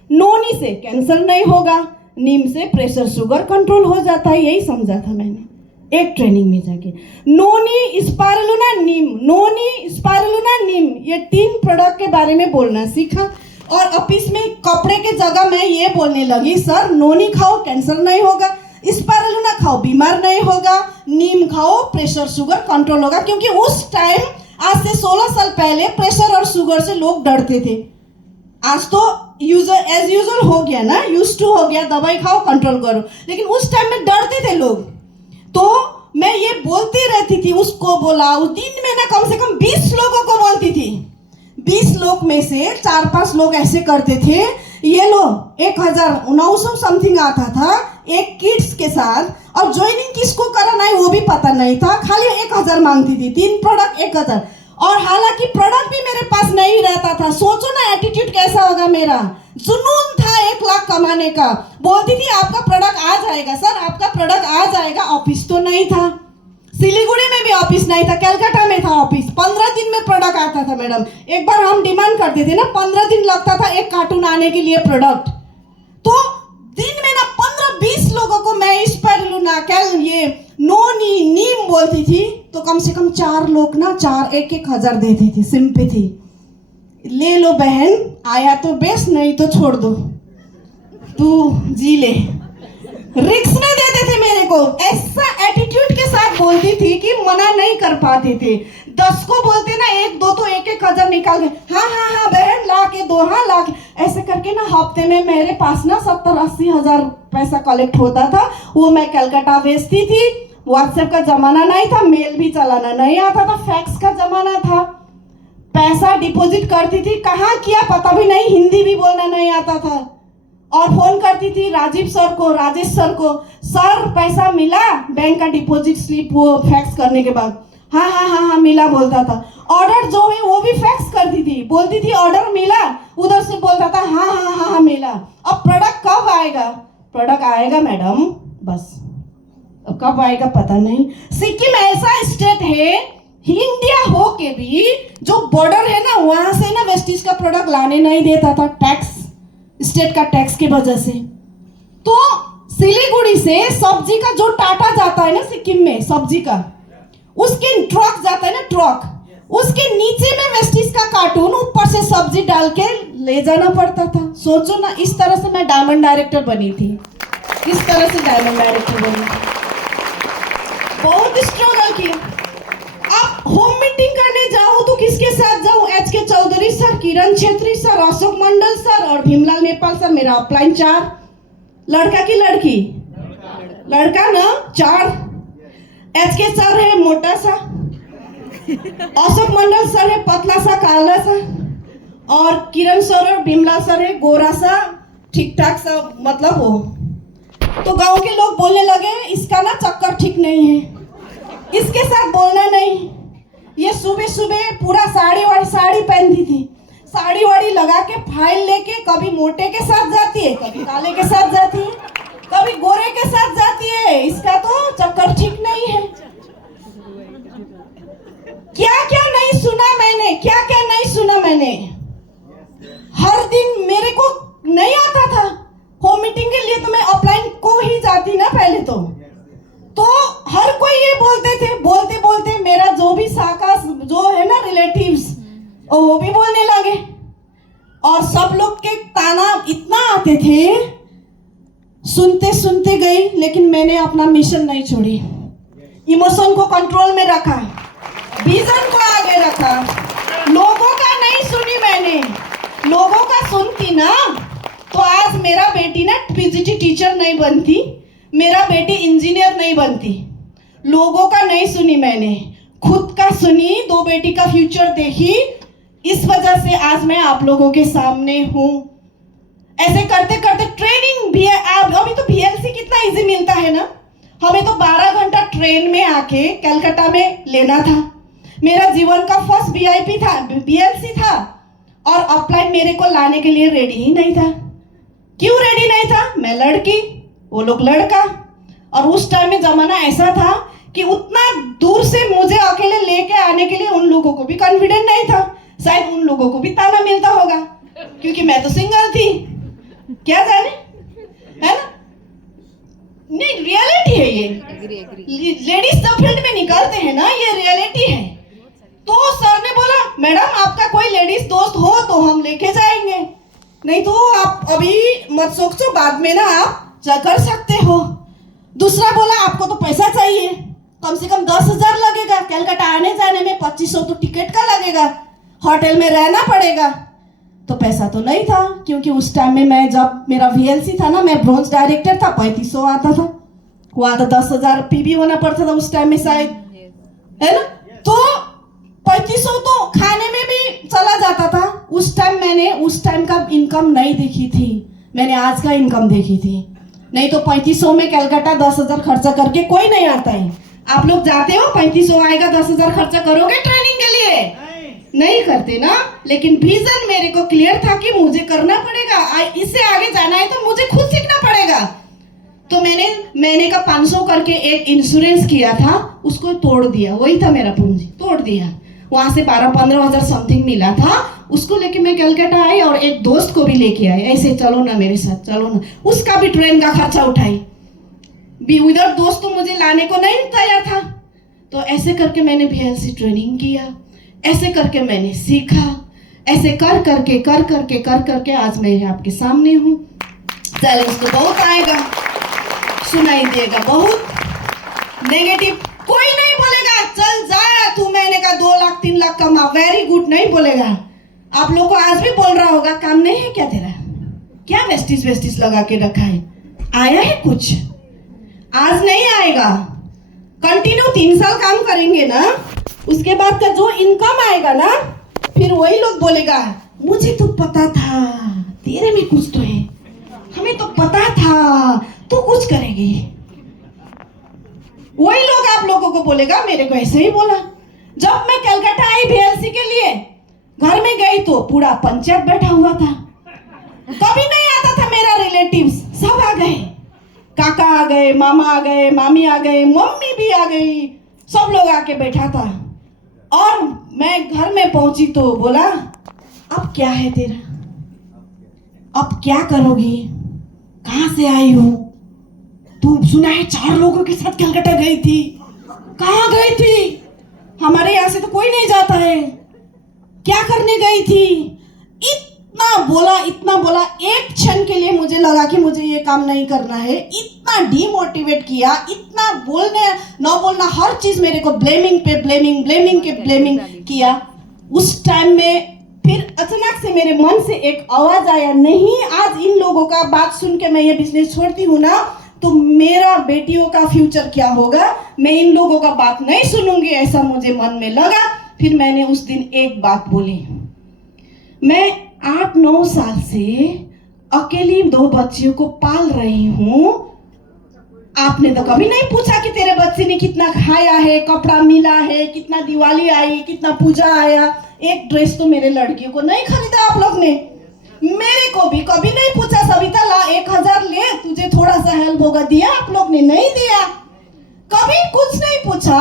नोनी से कैंसर नहीं होगा, नीम से प्रेशर शुगर कंट्रोल हो जाता है। यही समझा था मैंने एक ट्रेनिंग में जाके। नोनी स्पाइरुलिना नीम, नोनी स्पाइरुलिना नीम, ये 3 प्रोडक्ट के बारे में बोलना सीखा। और ऑफिस में कपड़े के जगह मैं ये बोलने लगी, सर नोनी खाओ कैंसर नहीं होगा, स्पाइरुलिना खाओ बीमार नहीं होगा, नीम खाओ प्रेशर शुगर कंट्रोल होगा। क्योंकि उस टाइम आज से 16 साल पहले प्रेशर और शुगर से लोग डरते थे। आज तो एज यूजुअल हो गया ना, यूज टू हो गया, दवाई खाओ कंट्रोल करो। लेकिन उस टाइम में डरते थे लोग। तो मैं ये बोलती रहती थी, उसको बोला, उस दिन में ना कम से कम 20 लोगों को बोलती थी। 20 लोग में से 4-5 लोग ऐसे करते थे, ये लो 1900 समथिंग आता था एक किड्स के साथ, और ज्वाइनिंग किसको करना है वो भी पता नहीं था, खाली 1000 मांगती थी, 3 प्रोडक्ट 1000। और हालांकि प्रोडक्ट भी मेरे पास नहीं रहता था। सोचो ना एटीट्यूड कैसा होगा मेरा। जुनून था 1 लाख कमाने का। बोलती थी आपका प्रोडक्ट आ जाएगा सर, आपका प्रोडक्ट आ जाएगा। ऑफिस तो नहीं था, सिलीगुड़ी में भी ऑफिस नहीं था, कलकत्ता में था ऑफिस। 15 दिन में प्रोडक्ट आता था मैडम। एक बार हम डिमांड करते थे ना, 15 दिन लगता था एक कार्टून आने के लिए प्रोडक्ट। तो दिन में ना 15-20 लोगों को मैं स्पाइरुलिना ये नोनी नीम बोलती थी, तो कम से कम 4 लोग ना 1,000 देते थे। सिंपैथी, ले लो बहन, आया तो बेस, नहीं तो छोड़ दो, तू जी ले। रिक्स नहीं देते थे मेरे को। ऐसा एटीट्यूड के साथ बोलती थी कि मना नहीं कर पाते थे। 10 को बोलते ना 1-2 तो 1,000 निकाल के, हाँ बहन ला के दो, हाँ ला के, ऐसे करके ना हफ्ते में मेरे पास ना 70-80 हजार पैसा कलेक्ट होता था। वो मैं कलकत्ता भेजती थी। व्हाट्सएप का जमाना नहीं था, मेल भी चलाना नहीं आता था, फैक्स का जमाना था। पैसा डिपॉजिट करती थी, कहाँ किया पता भी नहीं, हिंदी भी बोलना नहीं आता था। और फोन करती थी राजीव सर को, राजेश सर को, सर पैसा मिला, बैंक का डिपॉजिट स्लिप वो फैक्स करने के बाद, हाँ मिला बोलता था। ऑर्डर जो है वो भी फैक्स करती थी, बोलती थी ऑर्डर मिला, उधर से बोलता था हाँ मिला। अब प्रोडक्ट कब आएगा? प्रोडक्ट आएगा मैडम, बस अब कब आएगा पता नहीं। सिक्किम ऐसा स्टेट है, इंडिया हो के भी जो बॉर्डर है ना, वहां से ना वेस्टिज का प्रोडक्ट लाने नहीं देता था, टैक्स, स्टेट का टैक्स की वजह से। तो सिलीगुड़ी से सब्जी का जो टाटा जाता है ना सिक्किम में, सब्जी का, उसके ट्रक जाता है ना, ट्रक, उसके नीचे में वेस्टिज का कार्टून, ऊपर से सब्जी डाल के ले जाना पड़ता था। सोचो ना, इस तरह से मैं डायमंड डायरेक्टर बनी थी, इस तरह से डायमंड डायरेक्टर बनी थी। बहुत स्ट्रगल किया। अब होम मीटिंग करने जाऊं तो किसके साथ जाऊं? HK चौधरी सर, किरण छेत्री सर, अशोक मंडल सर और भीमलाल नेपाल सर। मेरा अपलाइन 4, लड़का की लड़की? लड़का ना, 4। HK सर है मोटा सा, अशोक मंडल सर है पतला सा काला सा, और किरण सर और बिमला सर है गोरा सा ठीक ठाक सा मतलब हो। तो गांव के लोग बोलने लगे इसका ना चक्कर ठीक नहीं है, इसके साथ बोलना नहीं। ये सुबह सुबह पूरा साड़ी पहनती थी, साड़ी वाड़ी लगा के फाइल लेके कभी मोटे के साथ जाती है, कभी काले के साथ जाती है, कभी गोरे के साथ जाती है। इसका तो चक्कर ठीक नहीं है। क्या क्या नहीं सुना मैंने, क्या क्या नहीं सुना मैंने। हर दिन मेरे को नहीं आता था होम मीटिंग के लिए, तो मैं ऑफलाइन को ही जाती ना पहले तो हर कोई ये बोलते थे। बोलते बोलते मेरा जो भी शाखा जो है ना रिलेटिव्स, वो भी बोलने लगे और सब लोग के ताना इतना आते थे। सुनते सुनते गई, लेकिन मैंने अपना मिशन नहीं छोड़ी। इमोशन को कंट्रोल में रखा, विजन को आगे रखा। लोगों का नहीं सुनी मैंने, लोगों का सुनती ना तो आज मेरा बेटी ना पीजीटी टीचर नहीं बनती, मेरा बेटी इंजीनियर नहीं बनती। लोगों का नहीं सुनी मैंने, खुद का सुनी, 2 बेटी का फ्यूचर देखी। इस वजह से आज मैं आप लोगों के सामने हूँ। ऐसे करते करते ट्रेनिंग भी अभी तो VLC कितना इजी मिलता है ना। हमें तो 12 घंटा ट्रेन में आके कलकत्ता में लेना था। मेरा जीवन का फर्स्ट VIP था, VLC था और अपलाइन मेरे को लाने के लिए रेडी ही नहीं था। क्यों रेडी नहीं था? मैं लड़की, वो लोग लड़का। और उस टाइम में जमाना ऐसा था कि उतना दूर से मुझे अकेले लेके आने के लिए उन लोगों को भी कॉन्फिडेंट नहीं था। शायद उन लोगों को भी ताना मिलता होगा क्योंकि मैं तो सिंगल थी, क्या जाने, है ना। नहीं, रियलिटी है ये। लेडीज सब फील्ड में निकलते हैं ना, ये रियलिटी है। तो सर ने बोला मैडम आपका कोई लेडीज दोस्त हो तो हम लेके जाएंगे, नहीं तो आप अभी मत सोचो, बाद में ना आप कर सकते हो। दूसरा बोला आपको तो पैसा चाहिए, कम से कम 10,000 लगेगा, कलकत्ता आने जाने में 2500 तो टिकट का लगेगा, होटल में रहना पड़ेगा। तो पैसा तो नहीं था क्योंकि उस टाइम में मैं जब मेरा VLC था ना, मैं ब्रॉन्ज डायरेक्टर था, 3500 आता था, हुआ था 10,000 PB होना पड़ता था उस टाइम में शायद, है ना। तो 3500 तो खाने में भी चला जाता था। उस टाइम मैंने उस टाइम का इनकम नहीं देखी थी, मैंने आज का इनकम देखी थी। नहीं तो 3500 में कलकत्ता 10,000 खर्चा करके कोई नहीं आता है। आप लोग जाते हो 3500 आएगा, 10,000 खर्चा करोगे ट्रेनिंग के लिए? नहीं करते ना। लेकिन विजन मेरे को क्लियर था कि मुझे करना पड़ेगा, इससे आगे जाना है तो मुझे खुद सीखना पड़ेगा। तो मैंने का 500 करके एक इंश्योरेंस किया था, उसको तोड़ दिया, वही था मेरा पूंजी, तोड़ दिया। वहां से 12-15 हजार समथिंग मिला था, उसको लेके मैं कलकत्ता आई और एक दोस्त को भी लेके आई, ऐसे चलो ना मेरे साथ, चलो ना। उसका भी ट्रेन का खर्चा उठाई, उधर दोस्त तो मुझे लाने को नहीं तैयार था। तो ऐसे करके मैंने VLC ट्रेनिंग किया, ऐसे करके मैंने सीखा, ऐसे कर करके आज मैं आपके सामने हूँ। चैलेंज तो बहुत आएगा, सुनाई देगा बहुत, नेगेटिव कोई नहीं बोलेगा चल जा तू महीने का 2 लाख 3 लाख कमा, वेरी गुड नहीं बोलेगा। आप लोग को आज भी बोल रहा होगा काम नहीं है क्या तेरा, क्या वेस्टिस लगा के रखा है, आया है कुछ? आज नहीं आएगा, कंटिन्यू 3 साल काम करेंगे ना, उसके बाद का जो इनकम आएगा ना, फिर वही लोग बोलेगा मुझे तो पता था तेरे में कुछ तो है, हमें तो पता था तू कुछ करेगी। वही लोग आप लोगों को बोलेगा, मेरे को ऐसे ही बोला। जब मैं कलकत्ता आई VLC के लिए, घर में गई तो पूरा पंचायत बैठा हुआ था, कभी नहीं आता था मेरा रिलेटिव्स, सब आ गए, काका आ गए, मामा आ गए, मामी आ गए, मम्मी भी आ गई, सब लोग आके बैठा था। और मैं घर में पहुंची तो बोला अब क्या है तेरा, अब क्या करोगी, कहां से आई हो? तू सुना है 4 लोगों के साथ कलकत्ता गई थी, कहां गई थी? हमारे यहाँ से तो कोई नहीं जाता है, क्या करने गई थी? इतना बोला, एक क्षण के लिए मुझे लगा कि मुझे ये काम नहीं करना है। इतना डिमोटिवेट किया, इतना बोलना हर चीज मेरे को ब्लेमिंग किया। उस टाइम में फिर अचानक से मेरे मन से एक आवाज आया, नहीं आज इन लोगों का बात सुन के मैं ये बिजनेस छोड़ती हूँ ना तो मेरा बेटियों का फ्यूचर क्या होगा, मैं इन लोगों का बात नहीं सुनूंगी, ऐसा मुझे मन में लगा। फिर मैंने उस दिन एक बात बोली, मैं 8-9 साल से अकेली 2 बच्चियों को पाल रही हूँ। आपने तो कभी नहीं पूछा कि तेरे बच्चे ने कितना खाया है, कपड़ा मिला है, कितना दिवाली आई, कितना पूजा आया। एक ड्रेस तो मेरे लड़कियों को नहीं खरीदा आप लोग ने। मेरे को भी कभी नहीं पूछा, सविता ला 1000 ले, तुझे थोड़ा सा हेल्प होगा, दिया आप लोग ने? नहीं दिया। कभी कुछ नहीं पूछा।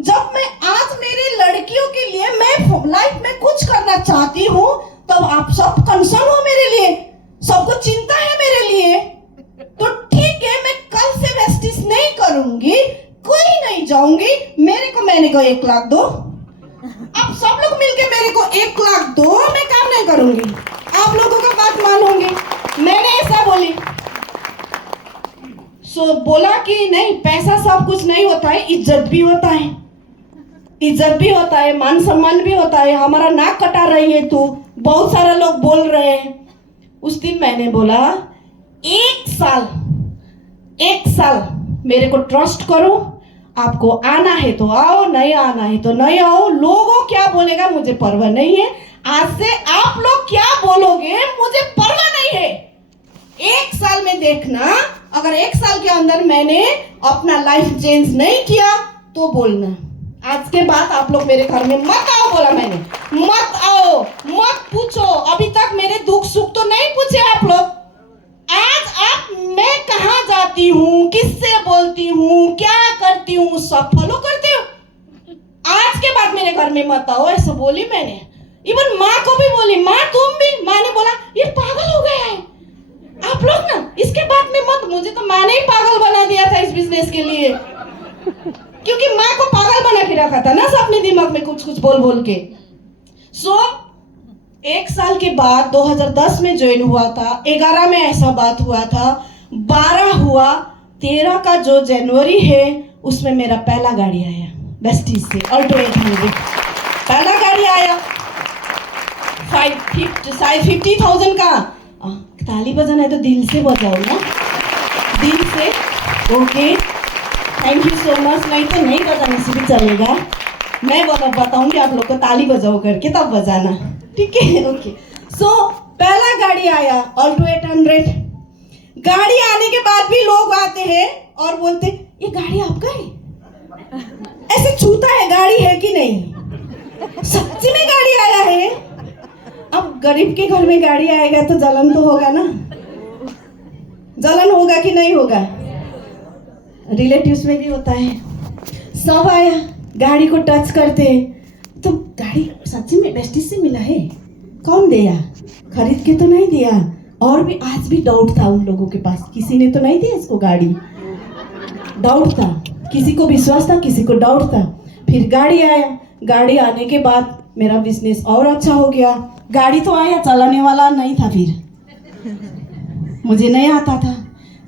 जब मैं आज मेरी लड़कियों के लिए मैं लाइफ में कुछ करना चाहती हूँ, तब आप सब कंसर्न हो मेरे लिए, सबको चिंता है मेरे लिए। तो ठीक है, मैं कल से वेस्टिस नहीं करूंगी, कोई नहीं जाऊंगी। मैंने को 1 लाख दो, आप सब लोग मिलके मेरे को 1 लाख दो, मैं काम नहीं करूंगी, आप लोगों का बात मानूंगी। मैंने ऐसा बोली। बोला कि नहीं, पैसा सब कुछ नहीं होता है, इज्जत भी होता है, इज्जत भी होता है, मान सम्मान भी होता है। हमारा नाक कटा रही है तू, बहुत सारे लोग बोल रहे हैं। उस दिन मैंने बोला 1 साल मेरे को ट्रस्ट करो, आपको आना है तो आओ, नहीं आना है तो नहीं आओ। लोगों क्या बोलेगा मुझे परवाह नहीं है। आज से आप लोग क्या बोलोगे मुझे परवाह नहीं है। 1 साल में देखना, अगर 1 साल के अंदर मैंने अपना लाइफ चेंज नहीं किया तो बोलना। आज के बाद आप लोग मेरे घर में मत आओ, बोला मैंने, मत आओ, मत पूछो। अभी तक मेरे दुख सुख तो नहीं पूछे आप लोग। आज आप मैं कहाँ जाती हूँ, किससे बोलती हूँ, क्या करती हूँ, सब फॉलो करते हो। आज के बाद मेरे घर में मत आओ, ऐसा बोली मैंने। इवन माँ को भी बोली, माँ तुम भी। माँ ने बोला ये पागल हो गया है, आप लोग ना इसके बाद में मत। मुझे तो माँ ने ही पागल बना दिया था इस बिजनेस के लिए, क्योंकि माँ को पागल बना के रखा था ना अपने दिमाग में कुछ कुछ बोल बोल के। 1 साल के बाद 2010 में ज्वाइन हुआ था, 11 में ऐसा बात हुआ था, 12 हुआ, 13 का जो जनवरी है उसमें मेरा पहला गाड़ी आया वेस्टिज से, ऑल्टो 800। पहला गाड़ी आया 50,000 का। ताली बजाना है तो दिल से बजाओ ना, दिल से। Okay, thank you so much. नहीं तो नहीं बजाने से भी चलेगा, मैं बताऊंगी आप लोग को, ताली बजाओ करके तब बजाना, ठीक है? ओके। पहला गाड़ी आया ऑल्टो 800। गाड़ी आने के बाद भी लोग आते हैं और बोलते ये गाड़ी आपका है, ऐसे छूता है गाड़ी है कि नहीं। सच्ची में गाड़ी आया है। अब गरीब के घर में गाड़ी आएगा तो जलन तो होगा ना, जलन होगा कि नहीं होगा? रिलेटिव्स में भी होता है। सब आया, गाड़ी को टच करते, तो गाड़ी सच्ची में वेस्टिज से मिला है, कौन दिया, खरीद के तो नहीं दिया। और भी आज भी डाउट था उन लोगों के पास, किसी ने तो नहीं दिया इसको गाड़ी, डाउट था, किसी को विश्वास था, किसी को डाउट था। फिर गाड़ी आया, गाड़ी आने के बाद मेरा बिजनेस और अच्छा हो गया। गाड़ी तो आया, चलाने वाला नहीं था, फिर मुझे नहीं आता था।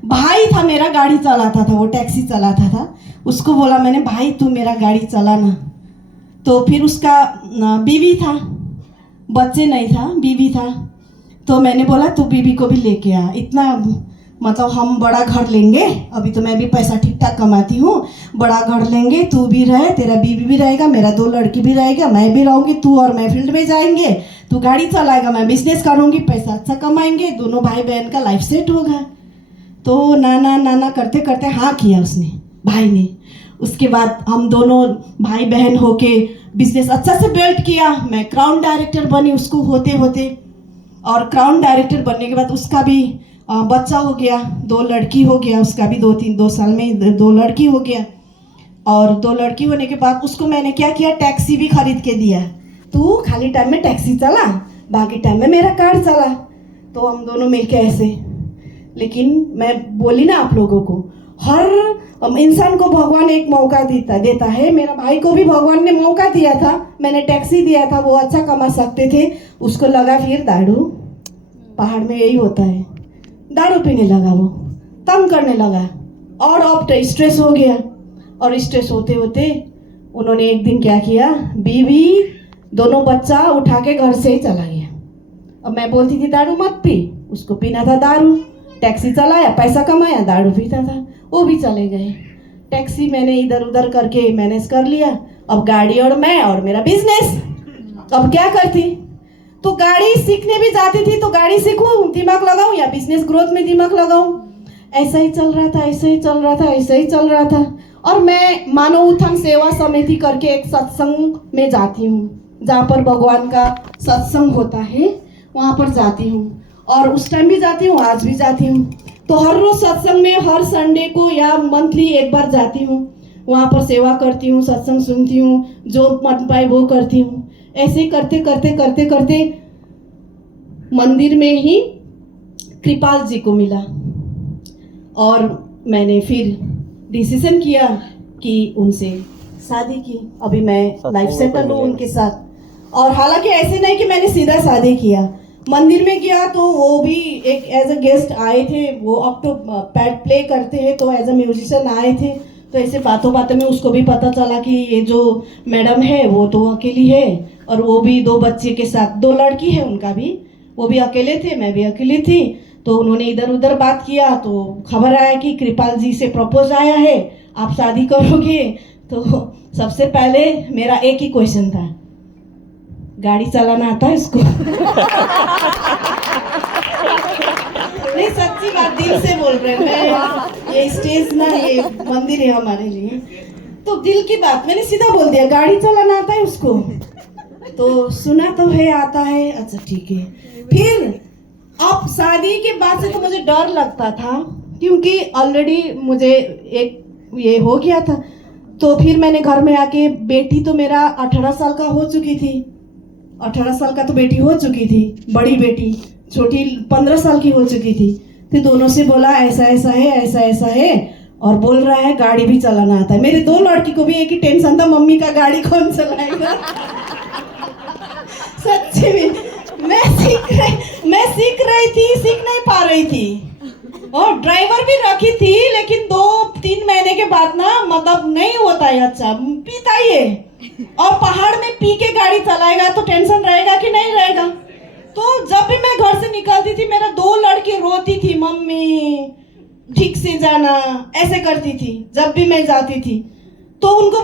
भाई था मेरा, गाड़ी चलाता था, वो टैक्सी चलाता था। उसको बोला मैंने, भाई तू मेरा गाड़ी चलाना। तो फिर उसका बीवी था, बच्चे नहीं था, बीवी था। तो मैंने बोला तू बीवी को भी लेके आ, इतना मतलब हम बड़ा घर लेंगे, अभी तो मैं भी पैसा ठीक ठाक कमाती हूँ, बड़ा घर लेंगे, तू भी रहे, तेरा बीवी भी रहेगा, मेरा 2 लड़की भी रहेगा, मैं भी रहूँगी, तू और मैं फील्ड में जाएंगे, तू गाड़ी चलाएगा, मैं बिजनेस करूँगी, पैसा अच्छा कमाएंगे, दोनों भाई बहन का लाइफ सेट होगा। तो नाना नाना करते करते हाँ किया उसने, भाई ने। उसके बाद हम दोनों भाई बहन होके बिजनेस अच्छा से बिल्ड किया। मैं क्राउन डायरेक्टर बनी उसको होते होते, और क्राउन डायरेक्टर बनने के बाद उसका भी बच्चा हो गया, 2 लड़की हो गया, उसका भी 2 साल में 2 लड़की हो गया। और 2 लड़की होने के बाद उसको मैंने क्या किया, टैक्सी भी खरीद के दिया, तू खाली टाइम में टैक्सी चला, बाकी टाइम में मेरा कार चला। तो हम दोनों मिलके ऐसे। लेकिन मैं बोली ना आप लोगों को, हर इंसान को भगवान एक मौका देता है। मेरा भाई को भी भगवान ने मौका दिया था, मैंने टैक्सी दिया था, वो अच्छा कमा सकते थे। उसको लगा फिर दारू, पहाड़ में यही होता है, दारू पीने लगा, वो तंग करने लगा, और अब तो स्ट्रेस हो गया। और स्ट्रेस होते होते उन्होंने एक दिन क्या किया, बीवी दोनों बच्चा उठा के घर से ही चला गया। अब मैं बोलती थी दारू मत पी, उसको पीना था दारू। टैक्सी चलाया, पैसा कमाया, दारू पीता था, वो भी चले गए। टैक्सी मैंने इधर उधर करके मैनेज कर लिया। अब गाड़ी और मैं और मेरा बिजनेस, अब क्या करती। तो गाड़ी सीखने भी जाती थी, तो गाड़ी सीखूं, दिमाग लगाऊं या बिजनेस ग्रोथ में दिमाग लगाऊं। ऐसा ही चल रहा था, ऐसा ही चल रहा था, ऐसा ही चल रहा था। और मैं मानव उत्थान सेवा समिति करके एक सत्संग में जाती हूँ, जहाँ पर भगवान का सत्संग होता है, वहाँ पर जाती हूँ। और उस टाइम भी जाती हूँ, आज भी जाती हूँ। तो हर रोज सत्संग में हर संडे को या मंथली एक बार जाती हूँ, वहाँ पर सेवा करती हूँ, सत्संग सुनती हूँ, जो मन पाए वो करती हूँ। ऐसे करते करते करते करते मंदिर में ही कृपाल जी को मिला और मैंने फिर डिसीजन किया कि उनसे शादी की। अभी मैं लाइफ सेटल हूँ उनके साथ। और हालांकि ऐसे नहीं कि मैंने सीधा शादी किया, मंदिर में गया तो वो भी एक एज अ गेस्ट आए थे, वो अब तो पैड प्ले करते हैं, तो एज अ म्यूजिशियन आए थे। तो ऐसे बातों बातों में उसको भी पता चला कि ये जो मैडम है वो तो अकेली है, और वो भी 2 बच्चे के साथ, 2 लड़की है उनका भी, वो भी अकेले थे, मैं भी अकेली थी। तो उन्होंने इधर उधर बात किया, तो खबर आया कि कृपाल जी से प्रपोज आया है, आप शादी करोगे। तो सबसे पहले मेरा एक ही क्वेश्चन था, गाड़ी चलाना आता है इसको? नहीं, सच्ची बात, दिल से बोल रहे हैं। मैं ये स्टेज ना, ये मंदिर है हमारे लिए, तो दिल की बात मैंने सीधा बोल दिया, गाड़ी चलाना आता है उसको? तो सुना तो है आता है, अच्छा ठीक है। फिर अब शादी के बाद से तो मुझे डर लगता था, क्योंकि ऑलरेडी मुझे एक ये हो गया था। तो फिर मैंने घर में आके, बेटी तो मेरा 18 साल का हो चुकी थी, 18 साल का तो बेटी हो चुकी थी, बड़ी बेटी, छोटी 15 साल की हो चुकी थी। फिर दोनों से बोला ऐसा ऐसा है, ऐसा ऐसा है, और बोल रहा है गाड़ी भी चलाना आता है। मेरे 2 लड़की को भी एक ही टेंशन था, मम्मी का गाड़ी कौन चलाएगा। सच्ची में मैं सीख रही थी, सीख नहीं पा रही थी। और ड्राइवर भी रखी थी, लेकिन 2-3 महीने के बाद ना, मतलब नहीं होता है, अच्छा पीता ही है, और पहाड़ में पी के गाड़ी चलाएगा तो टेंशन रहेगा कि नहीं रहेगा। तो जब भी मैं घर से निकलती थी, मेरा 2 लड़की रोती थी, मम्मी ठीक से जाना, ऐसे करती थी जब भी मैं जाती थी। तो उनको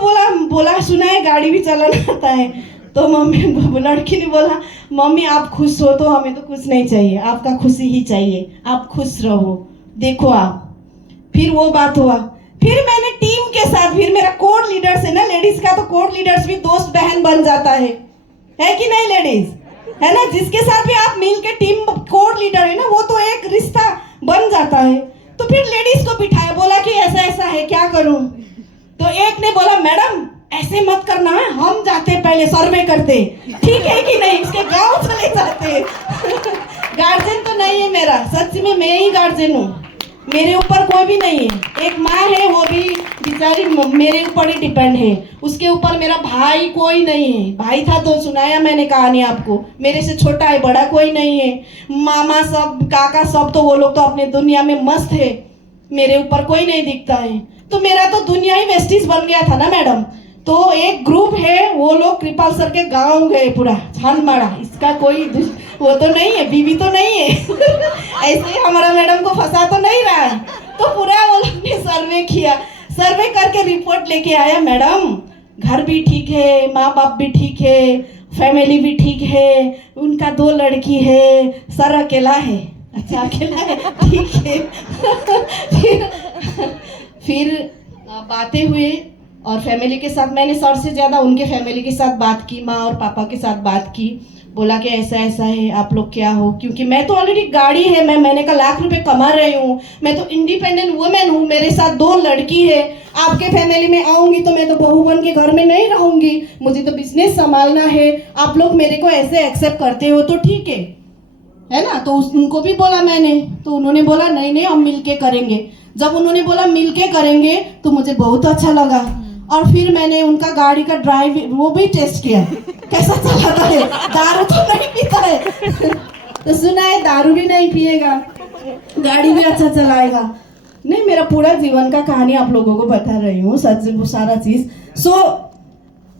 बोला सुना है गाड़ी भी चलाना आता है। तो मम्मी, लड़की ने बोला, मम्मी आप खुश हो तो हमें तो कुछ नहीं चाहिए, आपका खुशी ही चाहिए, आप खुश रहो, देखो आप। फिर वो बात हुआ, फिर मैंने टीम के साथ, फिर मेरा कोड लीडर्स है ना, लेडीज का तो कोड लीडर्स भी दोस्त बहन बन जाता है कि नहीं लेडीज, है ना? जिसके साथ भी आप मिल के टीम कोड लीडर है ना, वो तो एक रिश्ता बन जाता है। तो फिर लेडीज को बिठाया, बोला कि ऐसा ऐसा है, क्या करूं? तो एक ने बोला, मैडम ऐसे मत करना है, हम जाते पहले सर्वे करते, ठीक है कि नहीं, इसके गांव चले जाते। गार्जियन तो नहीं है मेरा, सच में मैं ही गार्जियन हूँ, मेरे ऊपर कोई भी नहीं है। एक माँ है, वो भी बेचारी मेरे ऊपर ही डिपेंड है, उसके ऊपर मेरा भाई कोई नहीं है। भाई था तो सुनाया मैंने कहानी आपको, मेरे से छोटा है, बड़ा कोई नहीं है। मामा सब, काका सब, तो वो लोग तो अपने दुनिया में मस्त है, मेरे ऊपर कोई नहीं दिखता है। तो मेरा तो दुनिया ही वेस्टिज बन गया था ना मैडम। तो एक ग्रुप है, वो लोग कृपाल सर के गांव गए, पूरा छान मारा, इसका कोई वो तो नहीं है, बीवी तो नहीं है। ऐसे ही हमारा मैडम को फंसा तो नहीं रहा है। तो पूरा वो लोग ने सर्वे किया, सर्वे करके रिपोर्ट लेके आया, मैडम घर भी ठीक है, माँ बाप भी ठीक है, फैमिली भी ठीक है, उनका 2 लड़की है, सर अकेला है। अच्छा अकेला है, ठीक है। फिर बातें हुए, और फैमिली के साथ मैंने सर से ज़्यादा उनके फैमिली के साथ बात की, माँ और पापा के साथ बात की। बोला कि ऐसा ऐसा है, आप लोग क्या हो, क्योंकि मैं तो ऑलरेडी गाड़ी है, मैंने कहा लाख रुपए कमा रही हूँ, मैं तो इंडिपेंडेंट वुमेन हूँ, मेरे साथ 2 लड़की है, आपके फैमिली में आऊँगी तो मैं तो बहू बन के घर में नहीं रहूँगी, मुझे तो बिजनेस संभालना है, आप लोग मेरे को ऐसे एक्सेप्ट करते हो तो ठीक है ना? तो उनको भी बोला मैंने, तो उन्होंने बोला नहीं नहीं हम मिलके करेंगे। जब उन्होंने बोला मिलके करेंगे तो मुझे बहुत अच्छा लगा, और फिर मैंने उनका गाड़ी का ड्राइव वो भी टेस्ट किया, कैसा चलाता है, दारू तो नहीं पीता है। तो सुना है दारू भी नहीं पिएगा, गाड़ी भी अच्छा चलाएगा। नहीं, मेरा पूरा जीवन का कहानी आप लोगों को बता रही हूँ, सच वो सारा चीज।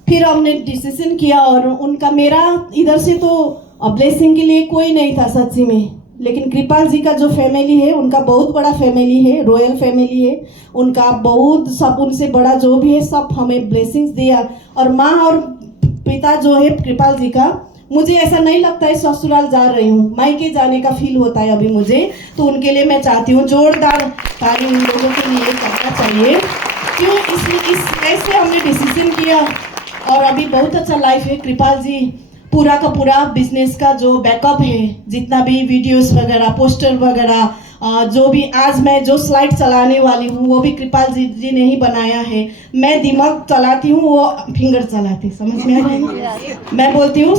फिर हमने डिसीजन किया, और उनका मेरा इधर से तो ब्लेसिंग के लिए कोई नहीं था सच्ची में, लेकिन कृपाल जी का जो फैमिली है, उनका बहुत बड़ा फैमिली है, रॉयल फैमिली है उनका, बहुत सब उनसे बड़ा जो भी है सब हमें ब्लेसिंग्स दिया। और माँ और पिता जो है कृपाल जी का, मुझे ऐसा नहीं लगता है ससुराल जा रही हूँ, मायके जाने का फील होता है अभी मुझे। तो उनके लिए मैं चाहती हूँ जोरदार ताली उन लोगों के लिए करना चाहिए। क्यों इस ऐसे हमने डिसीजन किया और अभी बहुत अच्छा लाइफ है। कृपाल जी पूरा का पूरा बिजनेस का जो बैकअप है, जितना भी वीडियोस वगैरह, पोस्टर वगैरह, जो भी आज मैं जो स्लाइड चलाने वाली हूँ वो भी कृपाल जी ने ही बनाया है। मैं दिमाग चलाती हूँ, वो फिंगर चलाती, समझ में आ रहा है? मैं बोलती हूँ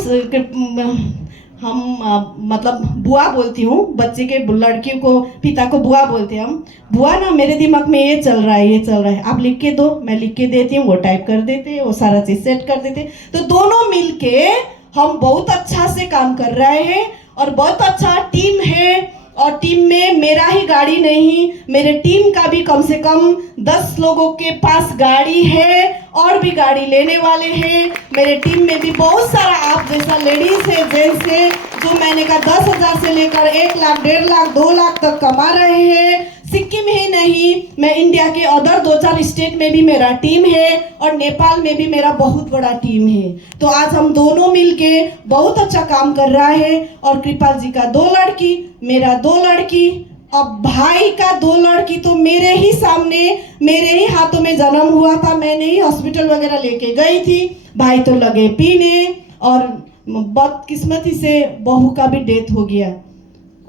हम मतलब बुआ बोलती हूँ, बच्चे के लड़की को पिता को बुआ बोलते हैं हम। बुआ ना मेरे दिमाग में ये चल रहा है, ये चल रहा है, आप लिख के दो, मैं लिख के देती हूँ, वो टाइप कर देते, वो सारा चीज़ सेट कर देते। तो दोनों मिलके हम बहुत अच्छा से काम कर रहे हैं और बहुत अच्छा टीम है। और टीम में मेरा ही गाड़ी नहीं, मेरे टीम का भी कम से कम 10 लोगों के पास गाड़ी है और भी गाड़ी लेने वाले हैं। मेरे टीम में भी बहुत सारा आप जैसा लेडीज है, जेंट्स है, जो मैंने कहा 10,000 से लेकर 1 लाख, 1.5 लाख, 2 लाख तक कमा रहे हैं। सिक्किम ही नहीं, मैं इंडिया के अदर 2-4 स्टेट में भी मेरा टीम है और नेपाल में भी मेरा बहुत बड़ा टीम है। तो आज हम दोनों मिलके बहुत अच्छा काम कर रहा है। और कृपाल जी का 2 लड़की, मेरा 2 लड़की, अब भाई का 2 लड़की तो मेरे ही सामने, मेरे ही हाथों में जन्म हुआ था, मैंने ही हॉस्पिटल वगैरह लेके गई थी। भाई तो लगे पीने और बदकिस्मती से बहू का भी डेथ हो गया।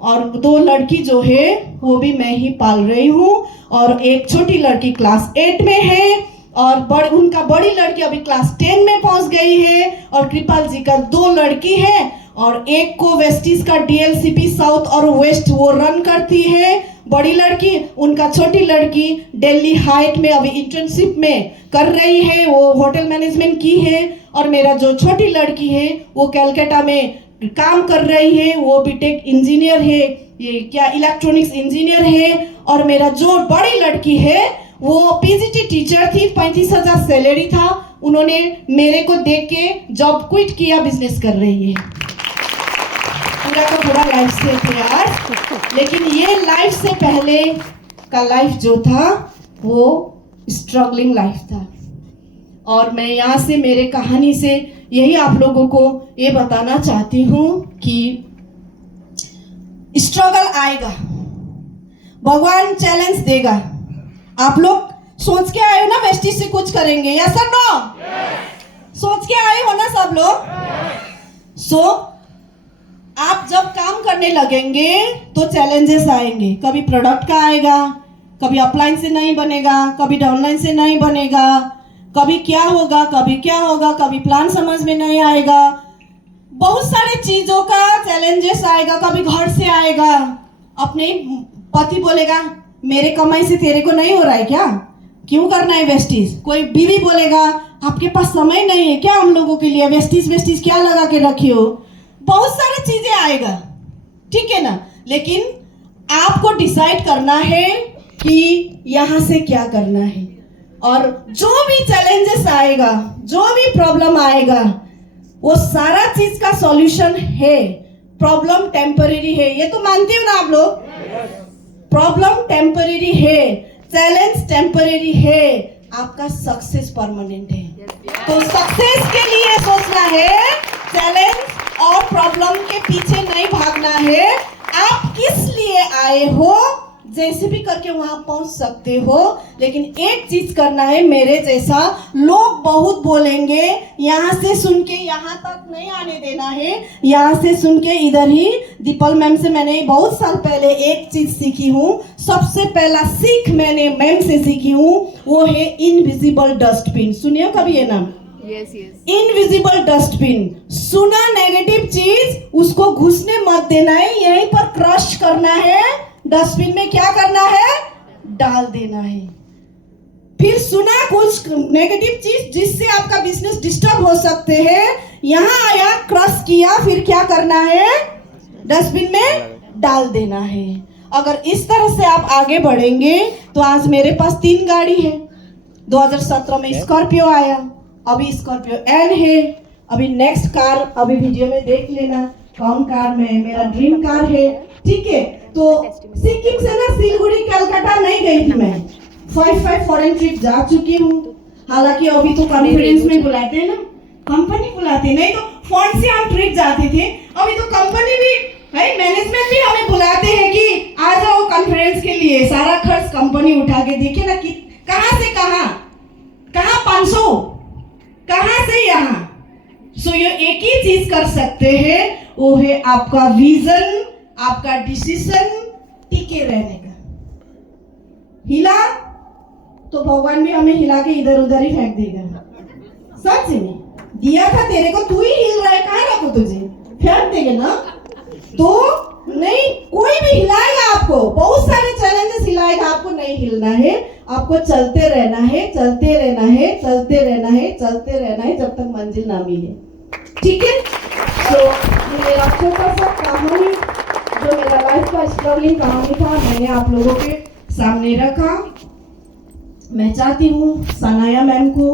और 2 लड़की जो है वो भी मैं ही पाल रही हूँ। और एक छोटी लड़की क्लास 8 में है और उनका बड़ी लड़की अभी क्लास 10 में पहुँच गई है। और कृपाल जी का 2 लड़की है और एक को वेस्टिज का DLCP साउथ और वेस्ट वो रन करती है, बड़ी लड़की। उनका छोटी लड़की दिल्ली हाइट में अभी इंटर्नशिप में कर रही है, वो होटल मैनेजमेंट की है। और मेरा जो छोटी लड़की है वो कलकत्ता में काम कर रही है, वो बीटेक इंजीनियर है, ये क्या इलेक्ट्रॉनिक्स इंजीनियर है। और मेरा जो बड़ी लड़की है वो PGT टीचर थी, 35,000 सैलरी था, उन्होंने मेरे को देख के जॉब क्विट किया, बिजनेस कर रही है। पूरा का पूरा लाइफ सेट है यार। लेकिन ये लाइफ से पहले का लाइफ जो था वो स्ट्रगलिंग लाइफ था। और मैं यहाँ से मेरे कहानी से यही आप लोगों को ये बताना चाहती हूँ कि स्ट्रगल आएगा, भगवान चैलेंज देगा। आप लोग सोच के आए हो ना वेस्टिज से कुछ करेंगे, या सर नो? सोच के आए हो ना सब लोग? सो आप जब काम करने लगेंगे तो चैलेंजेस आएंगे। कभी प्रोडक्ट का आएगा, कभी अपलाइन से नहीं बनेगा, कभी डाउनलाइन से नहीं बनेगा, कभी क्या होगा, कभी क्या होगा, कभी प्लान समझ में नहीं आएगा, बहुत सारे चीजों का चैलेंजेस आएगा। कभी घर से आएगा, अपने पति बोलेगा मेरे कमाई से तेरे को नहीं हो रहा है क्या, क्यों करना है वेस्टिज। कोई बीवी बोलेगा आपके पास समय नहीं है क्या हम लोगों के लिए, वेस्टिज क्या लगा के रखी हो। बहुत सारी चीजें आएगा, ठीक है ना। लेकिन आपको डिसाइड करना है कि यहाँ से क्या करना है। और जो भी चैलेंजेस आएगा, जो भी प्रॉब्लम आएगा, वो सारा चीज का सॉल्यूशन है। प्रॉब्लम टेम्परेरी है, ये तो मानते हो ना आप लोग? प्रॉब्लम टेम्परेरी है, चैलेंज टेम्परेरी है, आपका सक्सेस परमानेंट है। तो सक्सेस के लिए सोचना है, चैलेंज और प्रॉब्लम के पीछे नहीं भागना है। आप किस लिए आए हो, जैसे भी करके वहां पहुंच सकते हो। लेकिन एक चीज करना है, मेरे जैसा लोग बहुत बोलेंगे, यहाँ से सुन के यहाँ तक नहीं आने देना है। यहाँ से सुन के इधर ही दीपल मैम से मैंने बहुत साल पहले एक चीज सीखी हूँ। सबसे पहला सीख मैंने मैम से सीखी हूँ, वो है इनविजिबल डस्टबिन। सुनिए कभी ये नाम? यस। Invisible dustbin. सुना नेगेटिव चीज, उसको घुसने मत देना है, यहीं पर क्रश करना है, डस्टबिन में क्या करना है, डाल देना है। फिर सुना कुछ नेगेटिव चीज जिससे आपका बिजनेस डिस्टर्ब हो सकते हैं, यहाँ आया, क्रश किया, फिर क्या करना है, डस्टबिन में डाल देना है। अगर इस तरह से आप आगे बढ़ेंगे तो आज मेरे पास 3 गाड़ी है। 2017 में स्कॉर्पियो आया, अभी स्कॉर्पियो एन है, अभी नेक्स्ट कार अभी वीडियो में देख लेना, कौन कार में मेरा ड्रीम कार है, ठीक है। तो सिक्किम से ना सिलगुड़ी कलकत्ता नहीं गई थी मैं, 5 फॉरेन ट्रिप जा चुकी हूँ। हालांकि अभी तो कॉन्फ्रेंस में बुलाते हैं ना, कंपनी बुलाते, नहीं तो फंड से हम ट्रिप जाते थे। अभी तो कंपनी भी है, मैनेजमेंट भी हमें बुलाते हैं कि आ जाओ कॉन्फ्रेंस के लिए, सारा खर्च कंपनी उठा के। देखिए ना कि कहाँ से कहाँ 500, कहाँ से यहाँ। सो ये एक ही चीज कर सकते हैं, वो है आपका विजन, आपका डिसीजन टिके रहने का। हिला तो भगवान भी हमें हिला के इधर उधर ही फेंक देगा। सच में दिया था तेरे को, तू ही हिल रहा है, कहाँ रखो तुझे, फेंक देंगे ना। तो नहीं, कोई भी हिलाएगा आपको, बहुत सारे चैलेंजेस हिलाएगा, आपको नहीं हिलना है, आपको चलते रहना है, चलते रहना है, चलते रहना है, चलते रहना है, जब तक मंजिल ना मिले। ठीक है। तो मेरा छोटा सा कहानी, जो मेरा लाइफ का स्ट्रगलिंग कहानी था, मैंने आप लोगों के सामने रखा। मैं चाहती हूँ सनाया मैम को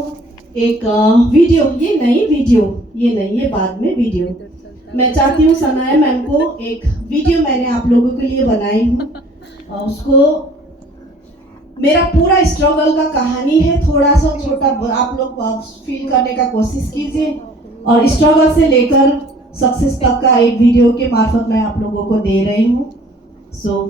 एक वीडियो, ये नहीं, ये बाद में वीडियो। मैं चाहती हूँ सनाया मैम को एक वीडियो मैंने आप लोगों के लिए बनाई हूँ, उसको मेरा पूरा स्ट्रगल का कहानी है, थोड़ा सा छोटा आप लोग फील करने का कोशिश कीजिए, और स्ट्रगल से लेकर सक्सेस तक का एक वीडियो के मार्फत मैं आप लोगों को दे रही हूँ। सो